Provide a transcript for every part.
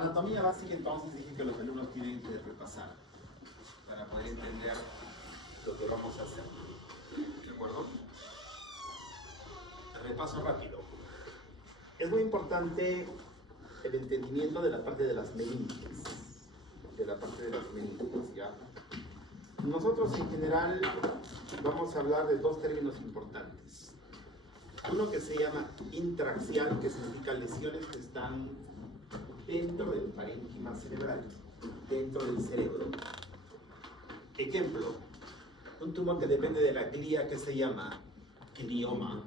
Anatomía básica, entonces dije que los alumnos tienen que repasar para poder entender lo que vamos a hacer. ¿De acuerdo? Repaso rápido. Es muy importante el entendimiento de la parte de las meninges. ¿Ya? Nosotros en general vamos a hablar de dos términos importantes. Uno que se llama intraaxial, que significa lesiones que están dentro del parénquima cerebral, dentro del cerebro. Ejemplo, un tumor que depende de la glía, que se llama glioma.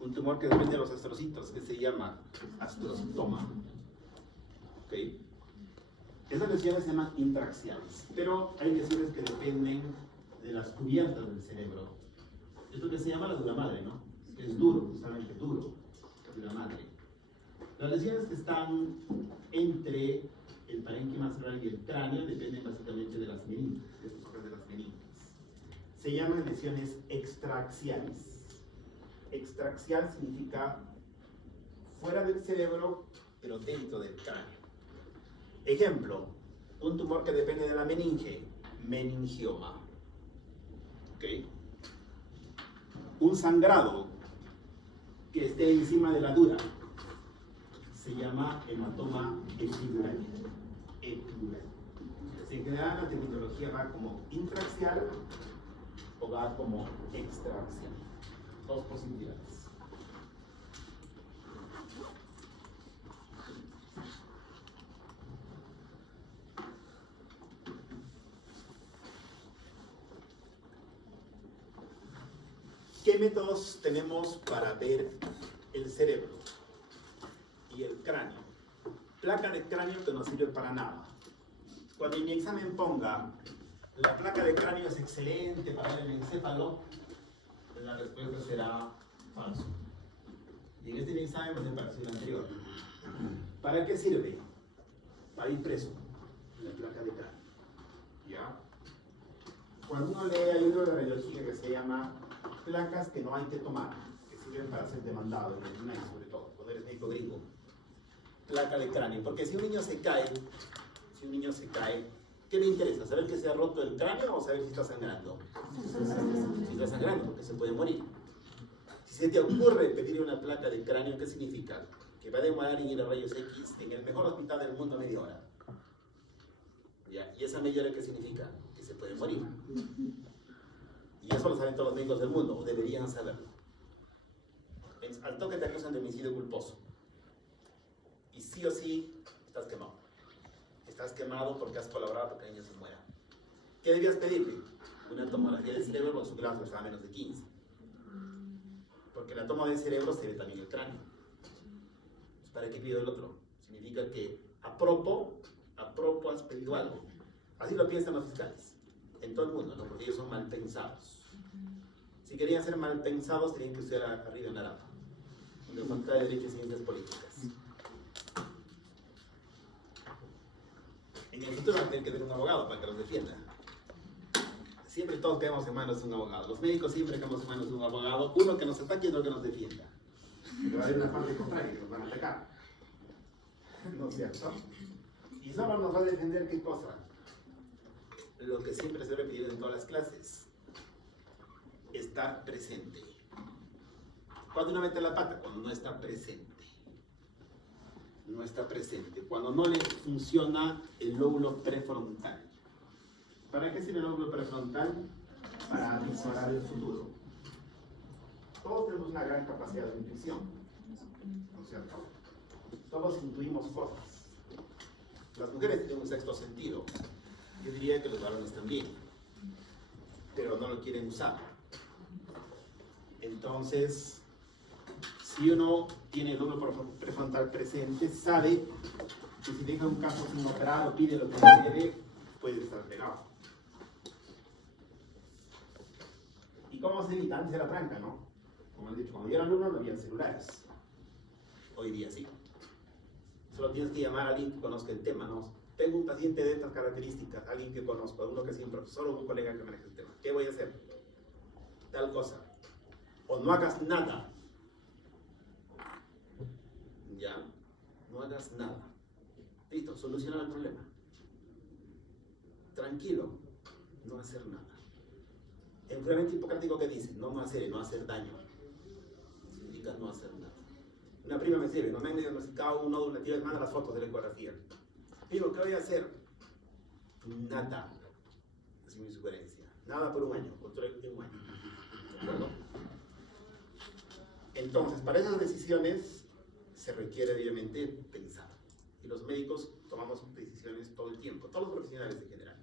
Un tumor que depende de los astrocitos, que se llama astrocitoma. ¿Okay? Esas lesiones se llaman intraaxiales, pero hay lesiones que dependen de las cubiertas del cerebro. Esto que se llama la dura madre, ¿no? Es duro, justamente duro, la dura madre. Las lesiones que están entre el parénquima cerebral y el cráneo dependen básicamente de las meninges, de estos órganos de las meninges. Se llaman lesiones extraaxiales. Extraaxial significa fuera del cerebro, pero dentro del cráneo. Ejemplo, un tumor que depende de la meninge, meningioma. ¿Okay? Un sangrado que esté encima de la dura se llama hematoma epidural. En general la terminología va como intraaxial o va como extraaxial. Dos posibilidades. ¿Qué métodos tenemos para ver el cerebro y el cráneo? Placa de cráneo que no sirve para nada. Cuando en mi examen ponga la placa de cráneo es excelente para ver el encéfalo, la respuesta será falso. Y en este examen va a ser parecido al anterior. ¿Para qué sirve? Para ir preso, la placa de cráneo. ¿Ya? Cuando uno lee, hay un libro de radiología que se llama placas que no hay que tomar, que sirven para ser demandado, en el INAI sobre todo, cuando eres médico gringo. Placa de cráneo, porque si un niño se cae, ¿qué le interesa? ¿Saber que se ha roto el cráneo o saber si está sangrando? Si está sangrando, porque se puede morir. Si se te ocurre pedir una placa de cráneo, ¿qué significa? Que va a demorar en ir a rayos X en el mejor hospital del mundo media hora. ¿Ya? ¿Y esa media hora qué significa? Que se puede morir. Y eso lo saben todos los médicos del mundo, o deberían saberlo. Al toque te acusan de homicidio culposo. Y sí o sí, estás quemado. Estás quemado porque has colaborado para que el niño se muera. ¿Qué debías pedirle? Una tomografía del cerebro con su grado estaba a menos de 15. Porque la toma del cerebro se ve también el cráneo. ¿Para qué pido el otro? Significa que a propósito has pedido algo. Así lo piensan los fiscales. En todo el mundo, ¿no? Porque ellos son mal pensados. Si querían ser mal pensados, tenían que estudiar arriba en Narapa, en la Facultad de Derecho y Ciencias Políticas. En el futuro van a tener que tener un abogado para que los defienda. Siempre todos caemos en manos de un abogado. Los médicos siempre caemos en manos de un abogado, uno que nos ataque y otro que nos defienda. Pero va a haber una parte contraria que nos van a atacar. ¿No es cierto? Y solo nos va a defender ¿qué cosa? Lo que siempre se debe pedir en todas las clases. Estar presente. ¿Cuándo uno mete la pata? Cuando no está presente. No está presente. Cuando no le funciona el lóbulo prefrontal. ¿Para qué sirve el lóbulo prefrontal? Para visualizar el futuro. Todos tenemos una gran capacidad de intuición. ¿No es cierto? Todos intuimos cosas. Las mujeres tienen un sexto sentido. Yo diría que los varones también. Pero no lo quieren usar. Entonces, si uno tiene el lóbulo prefrontal presente, sabe que si deja un caso sin operar o pide lo que quiere, puede estar pegado. ¿Y cómo se evita? Antes era tranca, ¿no? Como he dicho, cuando yo era alumno no había celulares. Hoy día sí. Solo tienes que llamar a alguien que conozca el tema, ¿no? Tengo un paciente de estas características, alguien que conozco, uno que siempre, solo un colega que maneja el tema. ¿Qué voy a hacer? Tal cosa. O no hagas nada. Ya, no hagas nada. Listo, solucionar el problema. Tranquilo, no hacer nada. El juramento hipocrático que dice, no hacer, no hacer daño, significa no hacer nada. Una prima me escribe, no me han diagnosticado un nódulo, me manda las fotos de la ecografía. Digo, ¿qué voy a hacer? Nada. Así mi sugerencia. Nada por un año, control de un año. ¿De acuerdo? Entonces, para esas decisiones se requiere obviamente pensar. Y los médicos tomamos decisiones todo el tiempo, todos los profesionales en general.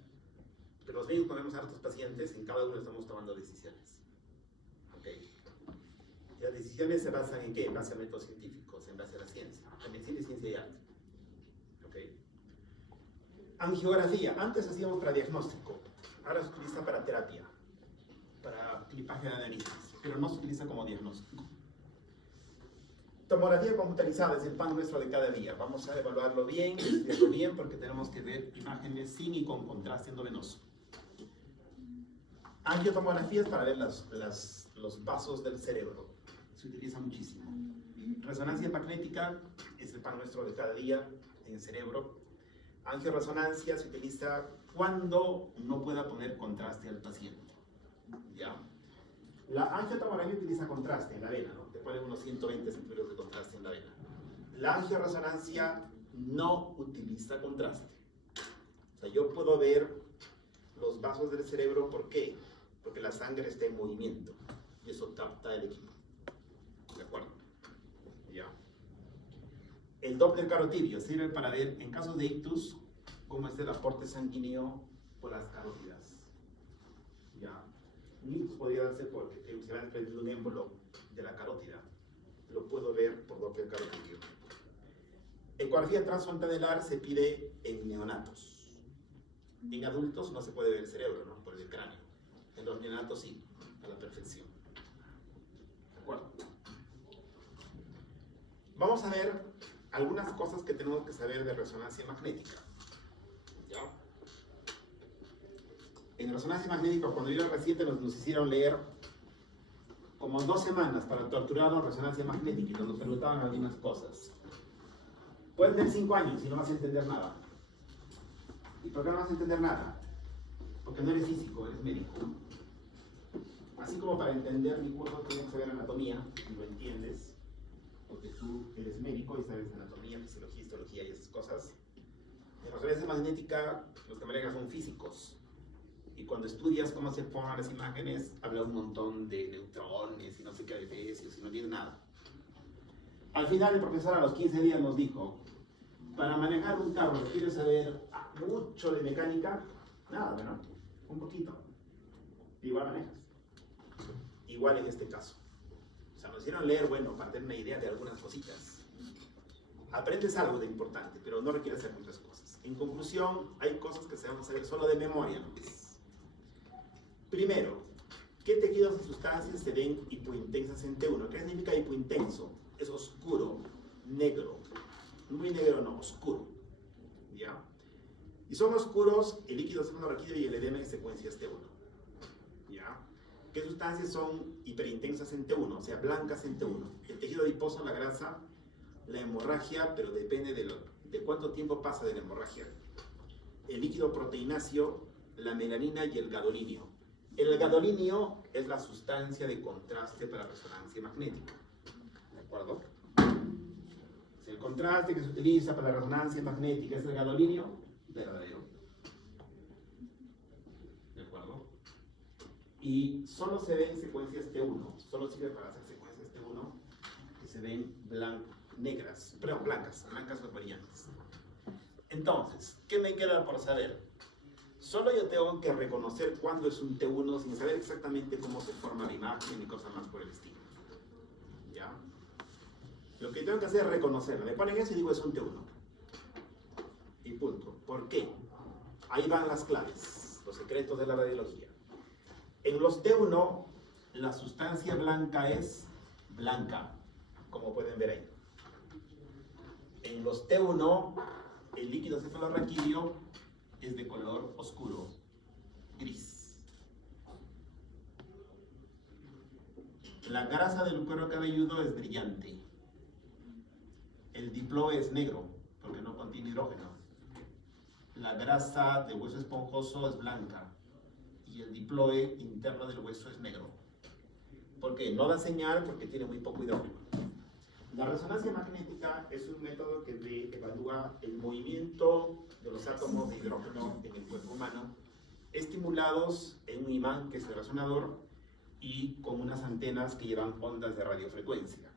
Pero los médicos cuando vemos a hartos pacientes, en cada uno estamos tomando decisiones. ¿Ok? Y las decisiones se basan en qué? En base a métodos científicos, en base a la ciencia. La medicina es ciencia y arte. ¿Ok? Angiografía. Antes hacíamos para diagnóstico. Ahora se utiliza para terapia, para clipaje de análisis, pero no se utiliza como diagnóstico. Tomografía computarizada es el pan nuestro de cada día. Vamos a evaluarlo bien, estudiarlo bien, porque tenemos que ver imágenes sin y con contraste endovenoso. Angiotomografía es para ver los vasos del cerebro. Se utiliza muchísimo. Resonancia magnética es el pan nuestro de cada día en el cerebro. Angioresonancia se utiliza cuando no pueda poner contraste al paciente. ¿Ya? La angiotomografía utiliza contraste en la vena, ¿no? Te ponen unos 120 centímetros de contraste en la vena. La angioresonancia no utiliza contraste. O sea, yo puedo ver los vasos del cerebro, ¿por qué? Porque la sangre está en movimiento y eso capta el equipo. ¿De acuerdo? Ya. El Doppler carotidio sirve para ver, en casos de ictus, cómo es el aporte sanguíneo por las carótidas. Ya. Un ictus podría darse porque se va a desprender un émbolo de la carótida. Lo puedo ver por Doppler carotidio. Ecografía transfrontanelar se pide en neonatos. En adultos no se puede ver el cerebro, ¿no? Por el cráneo. En los neonatos sí, a la perfección. ¿De acuerdo? Vamos a ver algunas cosas que tenemos que saber de resonancia magnética. ¿Ya? En resonancia magnética, cuando yo era reciente, nos hicieron leer como 2 semanas para torturarnos en resonancia magnética y nos preguntaban algunas cosas. Puedes tener 5 años y no vas a entender nada. ¿Y por qué no vas a entender nada? Porque no eres físico, eres médico. Así como para entender mi curso tienes que saber anatomía, y lo entiendes, porque tú eres médico y sabes anatomía, fisiología, histología y esas cosas. En resonancia magnética, los que manejan son físicos. Y cuando estudias cómo se forman las imágenes, habla un montón de neutrones y no sé qué de eso, y no entiendes nada. Al final, el profesor a los 15 días nos dijo, para manejar un carro, ¿quieres saber mucho de mecánica? Nada, bueno, un poquito. Igual manejas. Igual en este caso. O sea, nos hicieron leer, bueno, para tener una idea de algunas cositas. Aprendes algo de importante, pero no requiere hacer muchas cosas. En conclusión, hay cosas que se van a saber solo de memoria, ¿no? Primero, ¿qué tejidos y sustancias se ven hipointensas en T1? ¿Qué significa hipointenso? Es oscuro, negro. Muy negro no, oscuro. ¿Ya? Y son oscuros el líquido cefalorraquídeo y el edema en secuencias T1. ¿Ya? ¿Qué sustancias son hiperintensas en T1? O sea, blancas en T1. El tejido adiposo, la grasa, la hemorragia, pero depende de cuánto tiempo pasa de la hemorragia. El líquido proteináceo, la melanina y el gadolinio. El gadolinio es la sustancia de contraste para resonancia magnética. ¿De acuerdo? Si el contraste que se utiliza para la resonancia magnética es el gadolinio, verdadero. ¿De acuerdo? Y solo se ven secuencias T1. Solo sirve para hacer secuencias T1 que se ven blancas o brillantes. Entonces, ¿qué me queda por saber? Solo yo tengo que reconocer cuándo es un T1 sin saber exactamente cómo se forma la imagen y cosas más por el estilo. ¿Ya? Lo que tengo que hacer es reconocerlo. Me ponen eso y digo es un T1. Y punto. ¿Por qué? Ahí van las claves, los secretos de la radiología. En los T1, la sustancia blanca es blanca, como pueden ver ahí. En los T1, el líquido cefalorraquídeo es de color oscuro, gris. La grasa del cuero cabelludo es brillante. El diplo es negro, porque no contiene hidrógeno, la grasa del hueso esponjoso es blanca y el diploe interno del hueso es negro. ¿Por qué? No da señal porque tiene muy poco hidrógeno. La resonancia magnética es un método que evalúa el movimiento de los átomos de hidrógeno en el cuerpo humano, estimulados en un imán que es el resonador y con unas antenas que llevan ondas de radiofrecuencia,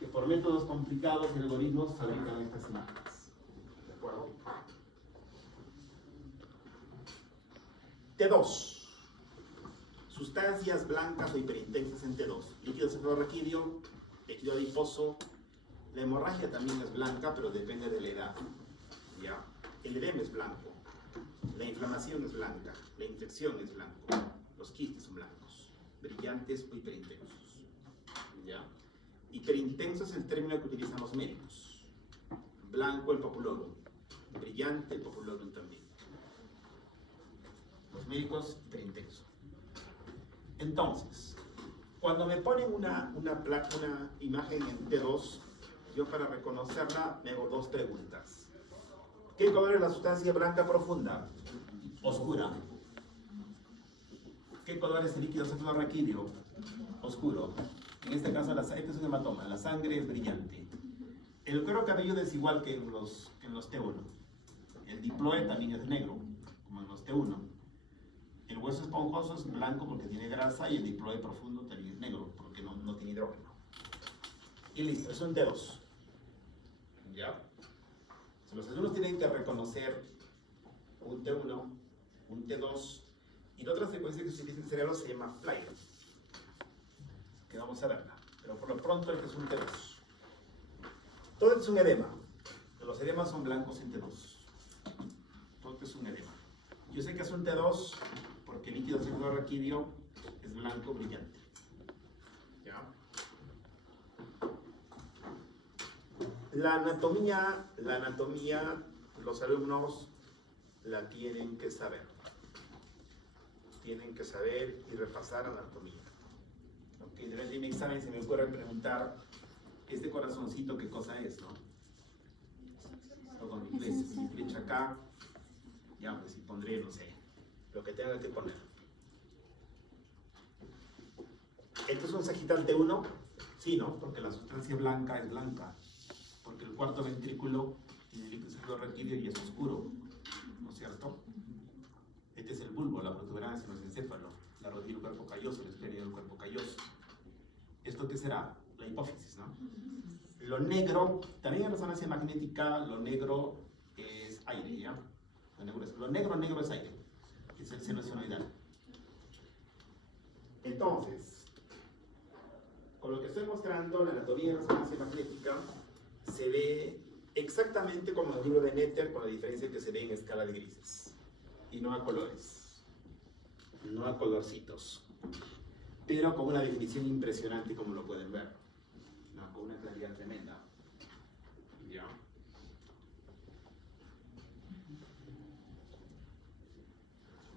que por métodos complicados y algoritmos fabrican estas imágenes. ¿De acuerdo? T2. Sustancias blancas o hiperintensas en T2. Líquido cefalorraquídeo, tejido adiposo. La hemorragia también es blanca, pero depende de la edad. ¿Ya? El edema es blanco. La inflamación es blanca. La infección es blanco. Los quistes son blancos. Brillantes o hiperintensos. ¿Ya? Hiperintenso es el término que utilizan los médicos. Blanco el populorum. Brillante el populorum también. Los médicos, hiperintenso. Entonces, cuando me ponen una imagen en T2, yo para reconocerla me hago dos preguntas. ¿Qué color es la sustancia blanca profunda? Oscura. ¿Qué color es el líquido cefalorraquídeo? Oscuro. En este caso, este es un hematoma. La sangre es brillante. El cuero cabelludo es igual que en los T1. El diploe también es negro, como en los T1. El hueso esponjoso es blanco porque tiene grasa y el diploe profundo también es negro porque no tiene hidrógeno. Y listo, es un T2. ¿Ya? Los alumnos tienen que reconocer un T1, un T2 y la otra secuencia que se utiliza en el cerebro se llama FLIRE, que vamos a verla. Pero por lo pronto este es un T2. Todo esto es un edema. Los edemas son blancos en T2. Todo esto es un edema. Yo sé que es un T2 porque el líquido cefalorraquídeo es blanco brillante. ¿Ya? La anatomía, los alumnos la tienen que saber. Tienen que saber y repasar anatomía. Okay, durante mi examen se me ocurre preguntar, ¿este corazoncito qué cosa es, no? O con mi flecha acá, ya pues si pondré, no sé, lo que tenga que poner. ¿Esto es un sagital T1? Sí, ¿no? Porque la sustancia blanca es blanca. Porque el cuarto ventrículo tiene líquido cefalorraquídeo y es oscuro, ¿no es cierto? Este es el bulbo, la protuberancia, el encéfalo, la rodilla del cuerpo calloso, el esclerio del cuerpo calloso. ¿Esto qué será? La hipófisis, ¿no? Lo negro, también en resonancia magnética, lo negro es aire, ¿ya? Lo negro es aire, es el seno esfenoidal. Entonces, con lo que estoy mostrando, la anatomía de resonancia magnética se ve exactamente como en el libro de Netter, con la diferencia que se ve en escala de grises y no a colores, no a colorcitos, pero con una definición impresionante como lo pueden ver, ¿no? Con una claridad tremenda. ¿Ya?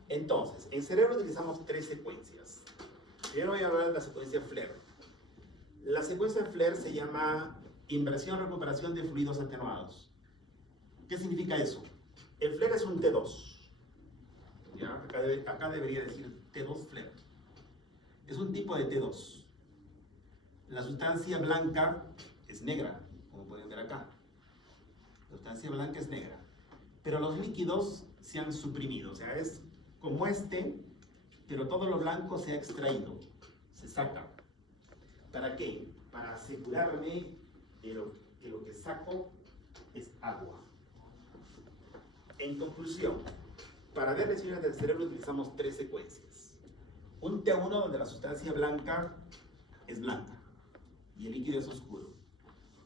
Entonces, en cerebro utilizamos tres secuencias. Primero voy a hablar de la secuencia FLAIR. La secuencia FLAIR se llama inversión-recuperación de fluidos atenuados. ¿Qué significa eso? El FLAIR es un T2. ¿Ya? Acá debería decir T2 FLAIR. Es un tipo de T2. La sustancia blanca es negra, como pueden ver acá. La sustancia blanca es negra. Pero los líquidos se han suprimido. O sea, es como este, pero todo lo blanco se ha extraído. Se saca. ¿Para qué? Para asegurarme que lo que saco es agua. En conclusión, para ver lesiones del cerebro utilizamos tres secuencias. Un T1 donde la sustancia blanca es blanca y el líquido es oscuro.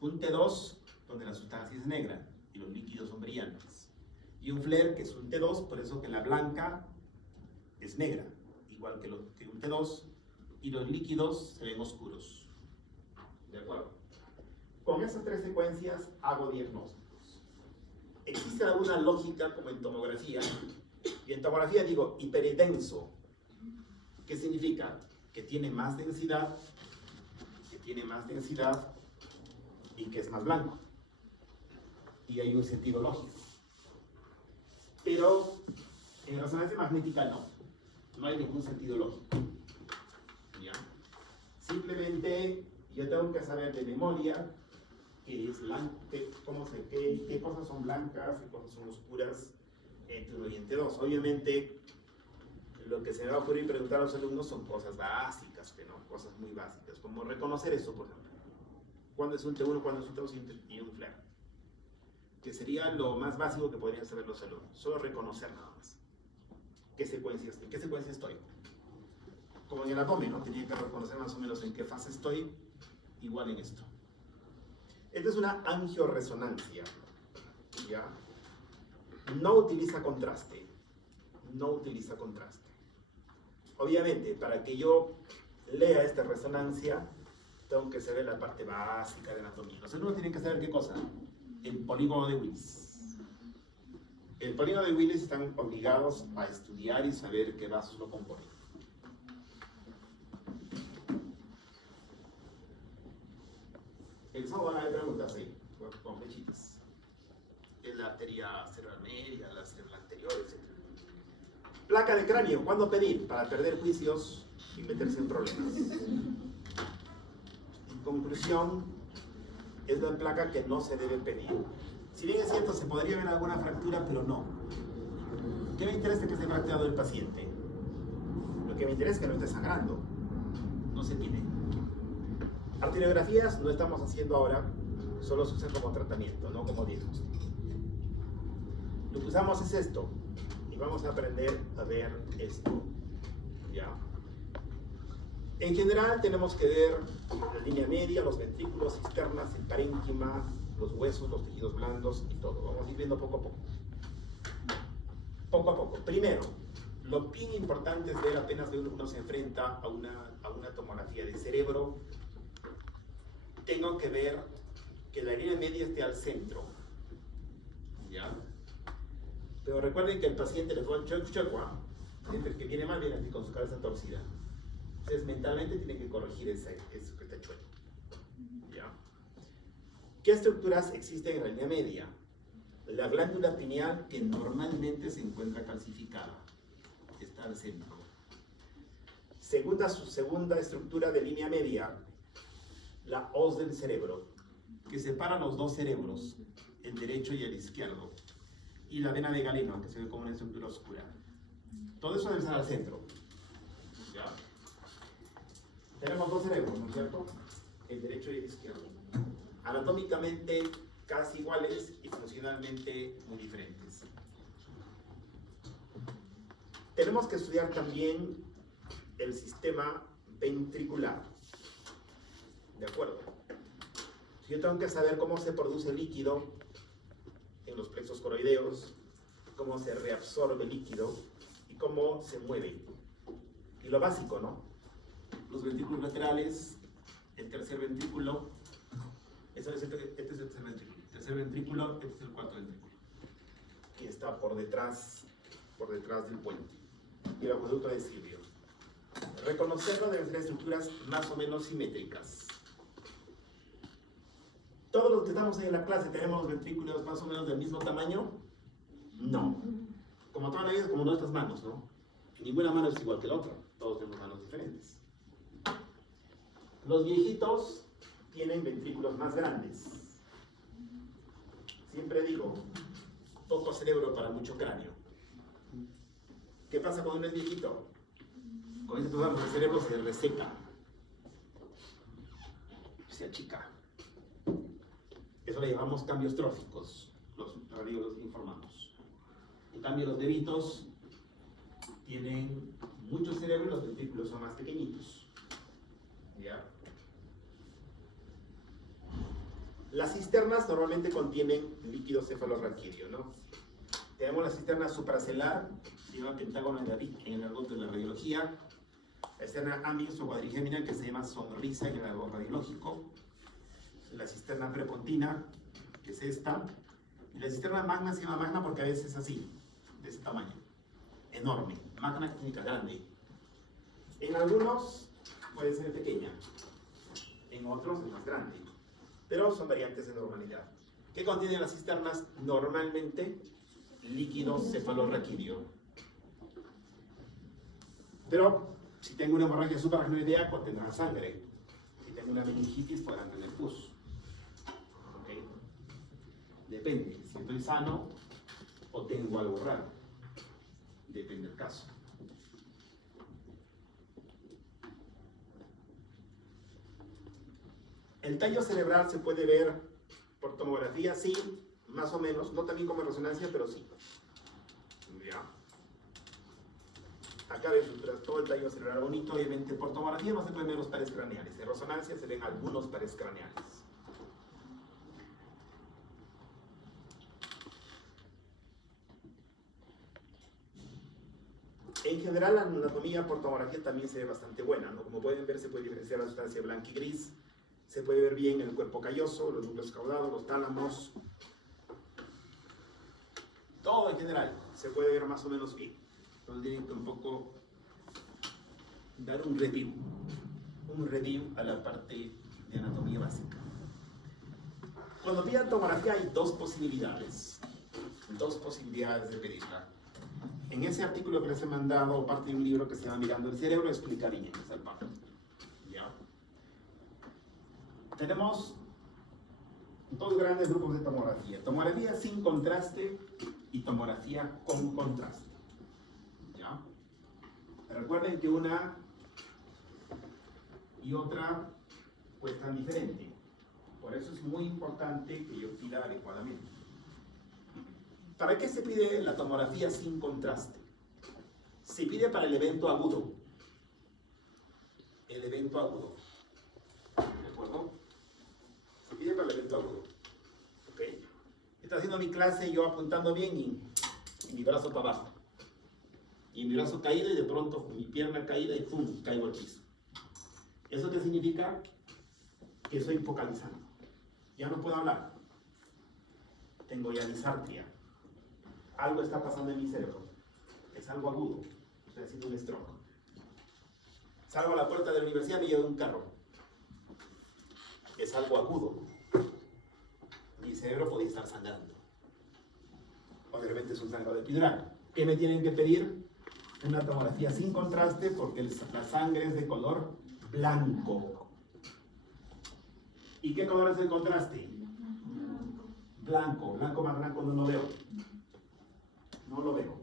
Un T2 donde la sustancia es negra y los líquidos son brillantes. Y un FLAIR que es un T2, por eso que la blanca es negra, igual que un T2, y los líquidos se ven oscuros. ¿De acuerdo? Con esas tres secuencias hago diagnósticos. ¿Existe alguna lógica como en tomografía? Y en tomografía digo hiperintenso. ¿Qué significa? Que tiene más densidad, y que es más blanco. Y hay un sentido lógico. Pero en resonancia magnética no hay ningún sentido lógico. ¿Ya? Simplemente yo tengo que saber de memoria qué cosas son blancas, qué cosas son oscuras entre 1 y entre 2. Obviamente, lo que se me va a ocurrir preguntar a los alumnos son cosas básicas, ¿no? Cosas muy básicas, como reconocer eso, por ejemplo. ¿Cuándo es un T1, cuándo es un T2 y un flare? Que sería lo más básico que podrían saber los alumnos. Solo reconocer nada más. ¿En qué secuencia estoy? Como en el ATOME, ¿no? Tenía que reconocer más o menos en qué fase estoy, igual en esto. Esta es una angioresonancia, ¿ya? No utiliza contraste. No utiliza contraste. Obviamente, para que yo lea esta resonancia, tengo que saber la parte básica de anatomía. Los alumnos tienen que saber qué cosa. El polígono de Willis. El polígono de Willis están obligados a estudiar y saber qué vasos lo componen. El sábado van a haber preguntas ahí, con flechitas. Es la arteria cerebral media, la cerebral anterior, etc. Placa de cráneo, ¿cuándo pedir? Para perder juicios y meterse en problemas. En conclusión, es la placa que no se debe pedir. Si bien es cierto, se podría ver alguna fractura, pero no. ¿Qué me interesa que esté fracturado el paciente? Lo que me interesa es que no esté sangrando. No se pide. Arteriografías no estamos haciendo ahora, solo se usan como tratamiento, no como diagnóstico. Lo que usamos es esto, y vamos a aprender a ver esto. ¿Ya? En general tenemos que ver la línea media, los ventrículos, cisternas, el parénquima, los huesos, los tejidos blandos y todo. Vamos a ir viendo poco a poco. Poco a poco. Primero, lo bien importante es ver apenas uno se enfrenta a una tomografía de cerebro. Tengo que ver que la línea media esté al centro. ¿Ya? Pero recuerden que el paciente le fue un chocua, el que viene mal viene así con su cabeza torcida. Entonces mentalmente tiene que corregir eso que está chueco. ¿Ya? ¿Qué estructuras existen en la línea media? La glándula pineal, que normalmente se encuentra calcificada, está al centro. Su segunda estructura de línea media, la hoz del cerebro, que separa los dos cerebros, el derecho y el izquierdo, y la vena de Galeno, que se ve como una estructura oscura. Todo eso debe estar al centro. ¿Ya? Tenemos dos cerebros, ¿no es cierto? El derecho y el izquierdo. Anatómicamente casi iguales y funcionalmente muy diferentes. Tenemos que estudiar también el sistema ventricular. ¿De acuerdo? Yo tengo que saber cómo se produce líquido en los plexos coroideos, cómo se reabsorbe líquido y cómo se mueve. Y lo básico, ¿no? Los ventrículos laterales, el tercer ventrículo, este es el tercer ventrículo, este es el cuarto ventrículo, que está por detrás del puente, y el acueducto de Silvio. Reconocerlo deben ser estructuras más o menos simétricas. ¿Todos los que estamos en la clase tenemos los ventrículos más o menos del mismo tamaño? No. Como toda la vida, como nuestras manos, ¿no? Ninguna mano es igual que la otra. Todos tenemos manos diferentes. Los viejitos tienen ventrículos más grandes. Siempre digo, poco cerebro para mucho cráneo. ¿Qué pasa cuando uno es viejito? Con estos árboles el cerebro se reseca. Se achica. Eso le llamamos cambios tróficos, los radiólogos informamos. En cambio, los bebitos tienen mucho cerebro y los ventrículos son más pequeñitos. ¿Ya? Las cisternas normalmente contienen líquido cefalorraquídeo, ¿no? Tenemos la cisterna supracelular, se llama pentágono en el argot de la radiología. La cisterna ambis o cuadrigémina, que se llama sonrisa en el argot radiológico. La cisterna prepontina, que es esta, y la cisterna magna se llama magna porque a veces es así, de ese tamaño, enorme. Magna significa grande. En algunos puede ser pequeña, en otros es más grande, pero son variantes de normalidad. ¿Qué contienen las cisternas normalmente? líquido cefalorraquídeo. Pero si tengo una hemorragia suprarraquidea, pues tendrán sangre. Si tengo una meningitis, podrán tener pus. ¿Okay? Depende, si estoy sano o tengo algo raro. Depende del caso. El tallo cerebral se puede ver por tomografía, sí, más o menos, no también como resonancia, pero sí. ¿Ya? Acá ves todo el tallo cerebral bonito, obviamente por tomografía no se pueden ver los pares craneales, en resonancia se ven algunos pares craneales. En general la anatomía por tomografía también se ve bastante buena, ¿no? Como pueden ver se puede diferenciar la sustancia blanca y gris, se puede ver bien el cuerpo calloso, los núcleos caudados, los tálamos, todo en general se puede ver más o menos bien. Entonces tienen que un poco dar un review a la parte de anatomía básica. Cuando pidan tomografía hay dos posibilidades de pedirla. En ese artículo que les he mandado, parte de un libro que se llama Mirando el Cerebro, explica bien esa parte. ¿Ya? Tenemos dos grandes grupos de tomografía. Tomografía sin contraste y tomografía con contraste. ¿Ya? Recuerden que una y otra cuestan diferente. Por eso es muy importante que yo pida adecuadamente. ¿Para qué se pide la tomografía sin contraste? Se pide para el evento agudo. El evento agudo. ¿De acuerdo? Se pide para el evento agudo. ¿Ok? Estoy haciendo mi clase, yo apuntando bien y mi brazo para abajo. Y mi brazo caído y de pronto mi pierna caída y ¡pum! Caigo al piso. ¿Eso qué significa? Que estoy focalizando. Ya no puedo hablar. Tengo ya disartria. Algo está pasando en mi cerebro. Es algo agudo. Estoy haciendo un stroke. Salgo a la puerta de la universidad y me llevo un carro. Es algo agudo. Mi cerebro podría estar sangrando. O de repente es un sangrado epidural. ¿Qué me tienen que pedir? Una tomografía sin contraste porque la sangre es de color blanco. ¿Y qué color es el contraste? Blanco. Blanco más blanco no lo veo. No lo veo.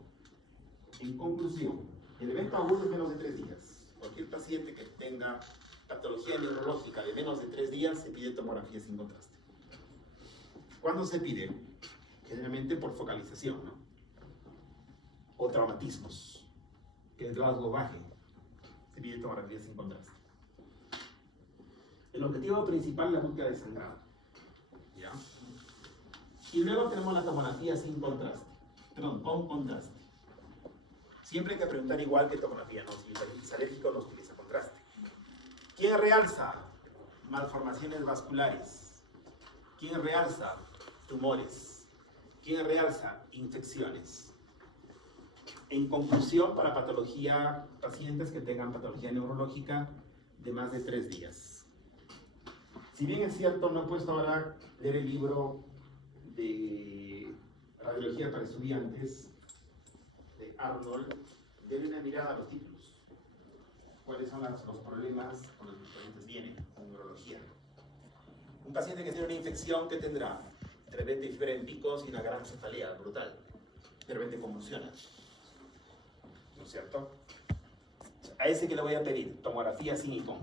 En conclusión, el evento agudo es menos de 3 días. Cualquier paciente que tenga patología neurológica de menos de 3 días se pide tomografía sin contraste. ¿Cuándo se pide? Generalmente por focalización, ¿no? O traumatismos. Que el rasgo baje. Se pide tomografía sin contraste. El objetivo principal es la búsqueda de sangrado. ¿Ya? Y luego tenemos la tomografía sin contraste. Perdón, con contraste. Siempre hay que preguntar igual que tomografía, ¿no? Si es alérgico no utiliza contraste. ¿Quién realza? Malformaciones vasculares. ¿Quién realza? Tumores. ¿Quién realza? Infecciones. En conclusión, para patología, pacientes que tengan patología neurológica de más de 3 días. Si bien es cierto, no he puesto ahora leer el libro de Radiología para Estudiantes de Arnold, denle una mirada a los títulos. ¿Cuáles son los problemas con los que los pacientes vienen con neurología? Un paciente que tiene una infección, ¿qué tendrá? De repente fiebre en picos y una gran cefalea brutal. De repente convulsiona. ¿No es cierto? A ese que le voy a pedir, tomografía sin y con.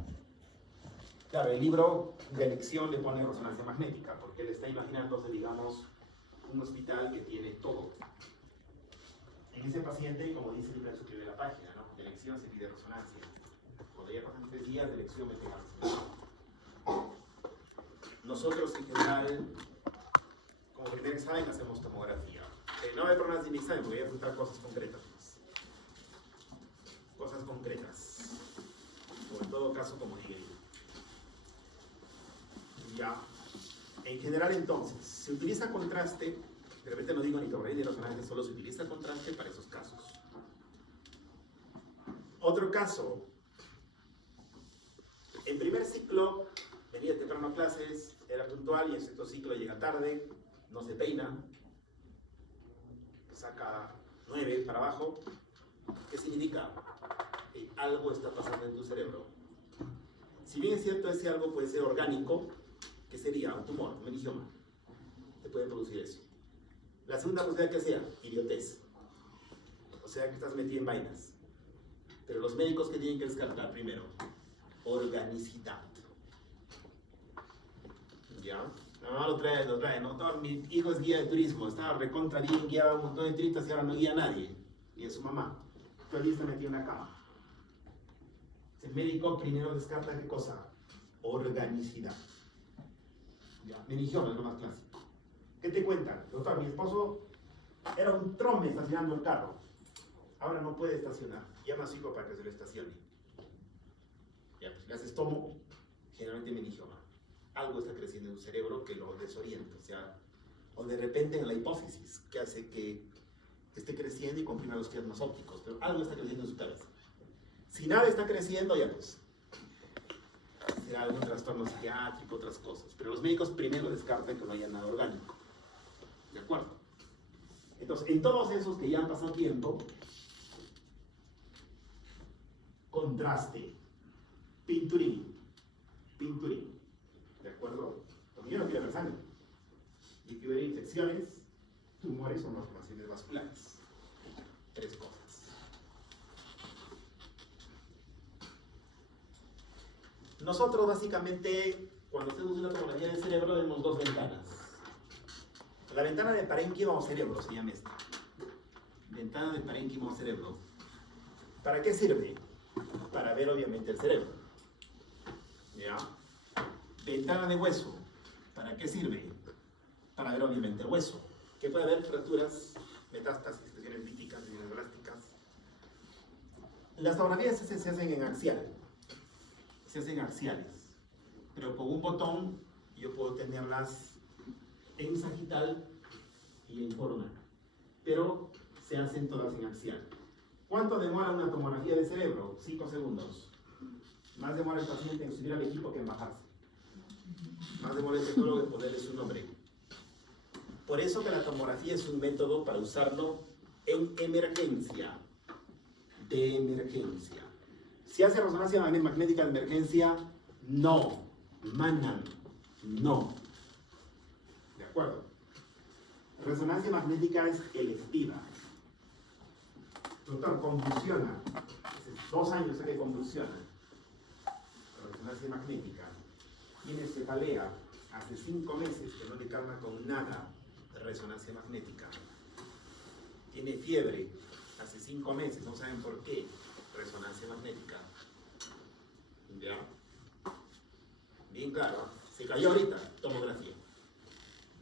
Claro, el libro de elección le pone resonancia magnética, porque él está imaginándose, digamos, un hospital que tiene todo. En ese paciente, como dice el libro en su primera página, ¿no? De elección se pide resonancia. Cuando ya pasan 3 días, de elección me pega resonancia. Nosotros, en general, como primer examen, hacemos tomografía. No hay problemas de mi examen, porque voy a preguntar cosas concretas. Cosas concretas. O en todo caso, como diga. Ya. En general, entonces, se utiliza contraste. De repente no digo ni tomografía ni resonancia, solo se utiliza contraste para esos casos. Otro caso. En primer ciclo, venía temprano a clases, era puntual, y en sexto ciclo llega tarde, no se peina, saca 9 para abajo. ¿Qué significa? Que algo está pasando en tu cerebro. Si bien es cierto, ese algo puede ser orgánico, ¿qué sería? Un tumor, un meningioma. Te puede producir eso. La segunda posibilidad que sea, idiotez. O sea que estás metido en vainas. Pero los médicos que tienen que descartar primero, organicidad. ¿Ya? No, lo trae, ¿no? Todo, mi hijo es guía de turismo, estaba recontra bien, guiaba un montón de turistas y ahora no guía a nadie. Y es su mamá. Todo el día está metido en la cama. El médico primero descarta ¿qué cosa? Organicidad. ¿Ya? Meningioma es lo más clásico. ¿Qué te cuentan? Doctor, mi esposo era un trome estacionando el carro. Ahora no puede estacionar. Llama a su hijo para que se lo estacione. Ya, pues le haces tomo, generalmente meningioma. Algo está creciendo en su cerebro que lo desorienta. O de repente en la hipófisis, que hace que esté creciendo y comprima los quiasmas ópticos. Pero algo está creciendo en su cabeza. Si nada está creciendo, ya pues será algún trastorno psiquiátrico, otras cosas. Pero los médicos primero descartan que no haya nada orgánico. ¿De acuerdo? Entonces, en todos esos que ya han pasado tiempo, contraste, pinturín. ¿De acuerdo? Porque yo no quiero ver sangre. Y quiero ver infecciones, tumores o malformaciones vasculares. 3 cosas. Nosotros básicamente, cuando hacemos una tomografía del cerebro, vemos 2 ventanas. La ventana de parénquima o cerebro se llama esta. Ventana de parénquima o cerebro. ¿Para qué sirve? Para ver obviamente el cerebro. ¿Ya? Ventana de hueso. ¿Para qué sirve? Para ver obviamente el hueso. Que puede haber fracturas, metástasis, lesiones líticas, lesiones blásticas. Las tomografías se hacen en axial. Se hacen axiales. Pero con un botón yo puedo tenerlas en sagital y en coronal. Pero se hacen todas en axial. ¿Cuánto demora una tomografía de cerebro? 5 segundos. Más demora el paciente en subir al equipo que en bajarse. Más demora el tecnólogo en ponerle su nombre. Por eso que la tomografía es un método para usarlo en emergencia. De emergencia. Si hace resonancia magnética de emergencia, no. Manan, no. ¿De acuerdo? Resonancia magnética es electiva. Doctor, convulsiona. Hace 2 años sé que convulsiona. Resonancia magnética. Tiene cefalea. Hace 5 meses que no le calma con nada. Resonancia magnética. Tiene fiebre. Hace 5 meses. No saben por qué. Resonancia magnética. ¿Ya? Bien claro. Se cayó ahorita. Tomografía.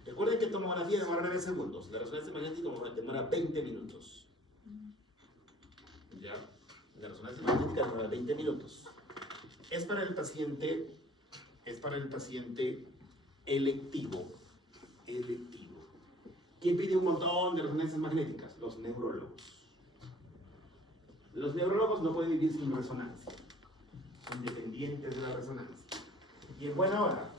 Recuerden que tomografía demora 9 segundos. La resonancia magnética demora 20 minutos. ¿Ya? La resonancia magnética demora 20 minutos. Es para el paciente electivo. ¿Quién pide un montón de resonancias magnéticas? Los neurólogos. Los neurólogos no pueden vivir sin resonancia. Son dependientes de la resonancia. Y en buena hora.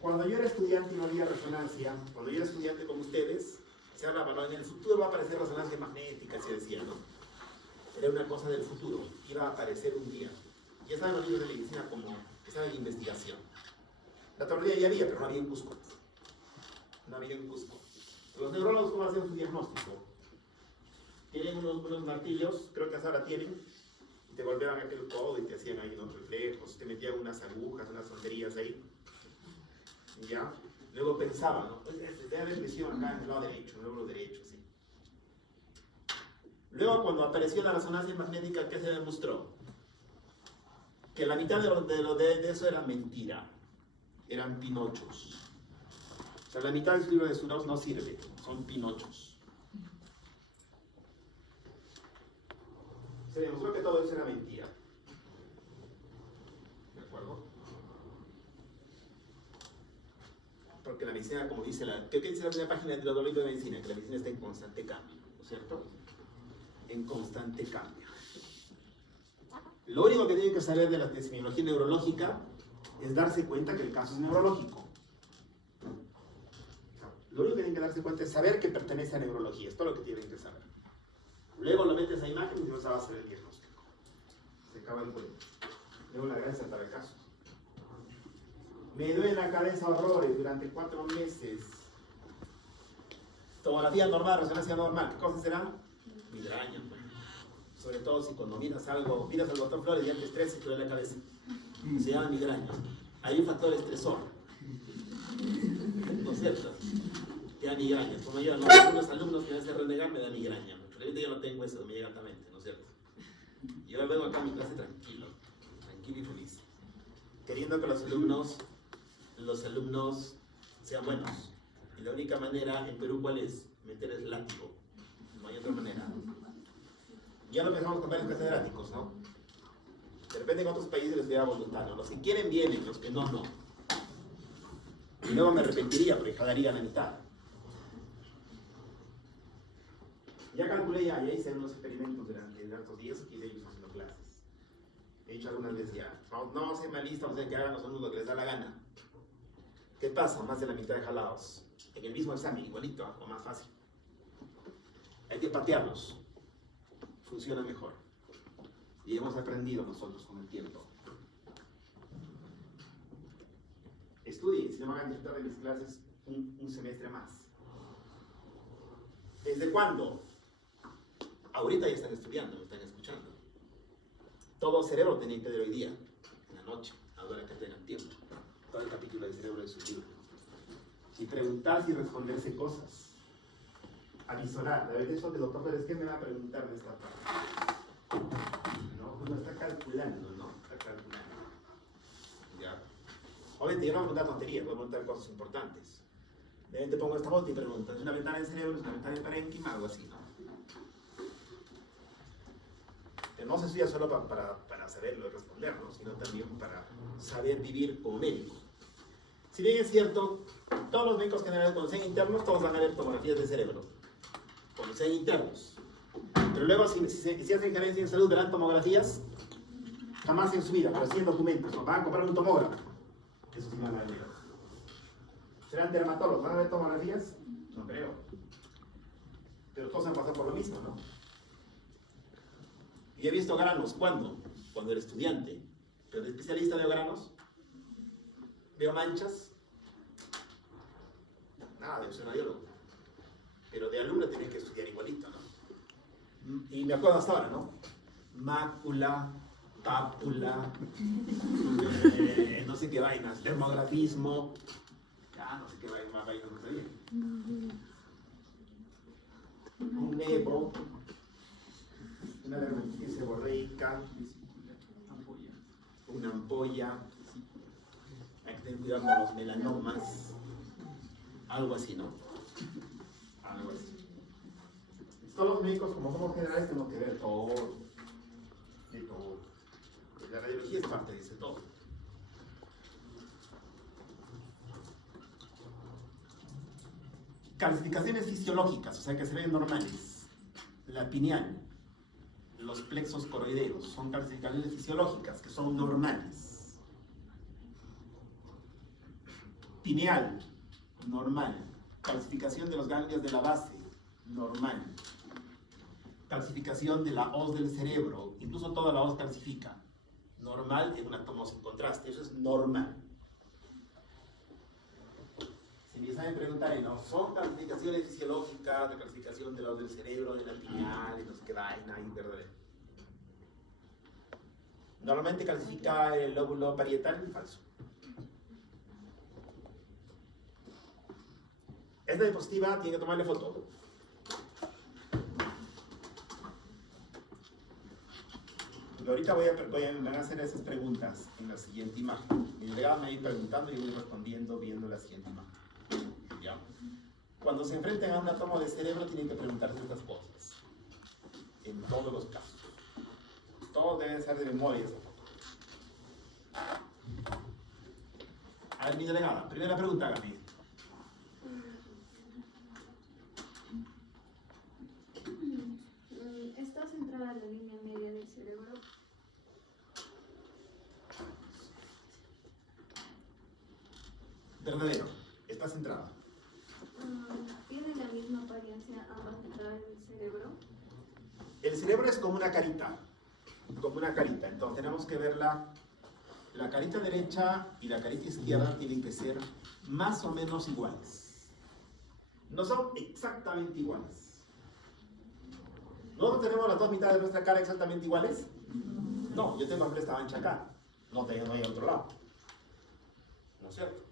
Cuando yo era estudiante y no había resonancia, cuando yo era estudiante como ustedes, se hablaba, ¿no? En el futuro va a aparecer resonancia magnética, se decía, ¿no? Era una cosa del futuro, iba a aparecer un día. Ya estaban los libros de medicina como que estaban en investigación. La tomografía ya había, pero no había en Cusco. No había en Cusco. Los neurólogos, ¿cómo hacen su diagnóstico? Tienen unos martillos, creo que hasta ahora tienen, y te golpeaban aquel codo y te hacían ahí unos reflejos, te metían unas agujas, unas sonderías ahí. ¿Ya? Luego pensaban, ¿no? Pues debe haber presión acá en el lado derecho, en el lóbulo derecho, sí. Luego, cuando apareció la resonancia magnética, ¿qué se demostró? Que la mitad de eso era mentira. Eran pinochos. O sea, la mitad del libro de Suraus no sirve, son pinochos. Se demostró que todo eso era mentira. ¿De acuerdo? Porque la medicina, como dice ¿qué dice la primera página de la libro de medicina? Que la medicina está en constante cambio, ¿no es cierto? En constante cambio. Lo único que tienen que saber de la semiología neurológica es darse cuenta que el caso es neurológico. Lo único que tienen que darse cuenta es saber que pertenece a neurología. Es todo lo que tienen que saber. Luego lo metes a imagen y vas a hacer el diagnóstico. Se acaba el cuento. Luego la gracia para el caso. Me duele la cabeza horrores durante 4 meses. Tomografía normal, resonancia normal. ¿Qué cosa será? Migraña. Sobre todo si cuando miras al doctor Flores y ya te estresa y te duele la cabeza. Se llama migraña. Hay un factor estresor. ¿No es cierto? Te da migraña. Como yo, algunos alumnos que me hacen renegar me da migraña. Realmente yo no tengo eso, me llega altamente, ¿no es cierto? Yo vengo acá a mi clase tranquilo y feliz. Queriendo que los alumnos sean buenos. Y la única manera en Perú, ¿cuál es? Meter el látigo. No hay otra manera. Ya lo empezamos con varios catedráticos, ¿no? De repente en otros países les queda voluntario. Los que quieren vienen, los que no, no. Y luego me arrepentiría porque jalaría la mitad. Ya calculé, ya hice unos experimentos durante hartos días y de ellos haciendo clases. He dicho algunas veces ya, no se me lista, o sea, que hagan los alumnos lo que les da la gana. ¿Qué pasa? Más de la mitad de jalados. En el mismo examen, igualito, o más fácil. Hay que patearlos. Funciona mejor. Y hemos aprendido nosotros con el tiempo. Estudien, si no me hagan disfrutar de mis clases un semestre más. ¿Desde cuándo? Ahorita ya están estudiando, me están escuchando. Todo cerebro tenían que ver hoy día, en la noche, ahora que tengan tiempo. Todo el capítulo del cerebro de su libro. Y preguntarse y responderse cosas. Avisorar. A ver, eso de doctor Pérez, ¿qué me va a preguntar de esta parte? No, uno está calculando, ¿no? Está calculando. Ya. Obviamente yo no voy a preguntar tonterías, voy a preguntar cosas importantes. De repente pongo esta foto y pregunto, ¿es una ventana del cerebro? ¿Es una ventana del parénquima? Algo así, ¿no? Pero no se estudia solo para saberlo y responderlo, sino también para saber vivir como médico. Si bien es cierto, todos los médicos generales cuando sean internos, todos van a ver tomografías del cerebro. Cuando sean internos. Pero luego, si hacen gerencia en salud, verán tomografías, jamás en su vida, pero sí en documentos. ¿No? Van a comprar un tomógrafo. Eso sí van a ver. ¿Serán dermatólogos? ¿Van a ver tomografías? No creo. Pero todos han pasado por lo mismo, ¿no? Y he visto granos, ¿cuándo? Cuando era estudiante. Pero de especialista veo granos. Veo manchas. Nada, de un radiólogo. Pero de alumno tenía que estudiar igualito, ¿no? Y me acuerdo hasta ahora, ¿no? Mácula, pápula, no sé qué vainas, dermografismo. Ya, no sé qué vainas, más vainas no sabía. Un nevo, una dermatitis seborreica, una ampolla. Hay que tener cuidado con los melanomas. Algo así, ¿no? Algo así. Todos los médicos, como somos generales, tenemos que ver todo. De todo. La radiología es parte de ese todo. Calcificaciones fisiológicas, o sea que se ven normales. La pineal, los plexos coroideos, son calcificaciones fisiológicas que son normales. Pineal, normal. Calcificación de los ganglios de la base, normal. Calcificación de la hoz del cerebro, incluso toda la hoz calcifica. Normal en un átomo sin contraste, eso es normal. Si me saben preguntar, ¿no? ¿Son calcificaciones fisiológicas, la calcificación de la hoz del cerebro, de la pineal, y no sé qué vaina, y verdad? Normalmente calcifica el lóbulo parietal, falso. Esta diapositiva tiene que tomarle foto. Ahorita van a hacer esas preguntas en la siguiente imagen. Mi delegado me va a ir preguntando y voy respondiendo viendo la siguiente imagen. ¿Ya? Cuando se enfrenten a un átomo de cerebro tienen que preguntarse estas cosas. En todos los casos. Todos deben ser de memoria esa foto. A ver, mi delegada, primera pregunta, Gaby. ¿Está centrada la línea media del cerebro? Verdadero, está centrada. como una carita. Como una carita. Entonces tenemos que verla. La carita derecha y la carita izquierda tienen que ser más o menos iguales. No son exactamente iguales. ¿Nosotros tenemos las dos mitades de nuestra cara exactamente iguales? No, yo tengo esta mancha acá. No hay otro lado. ¿No es cierto?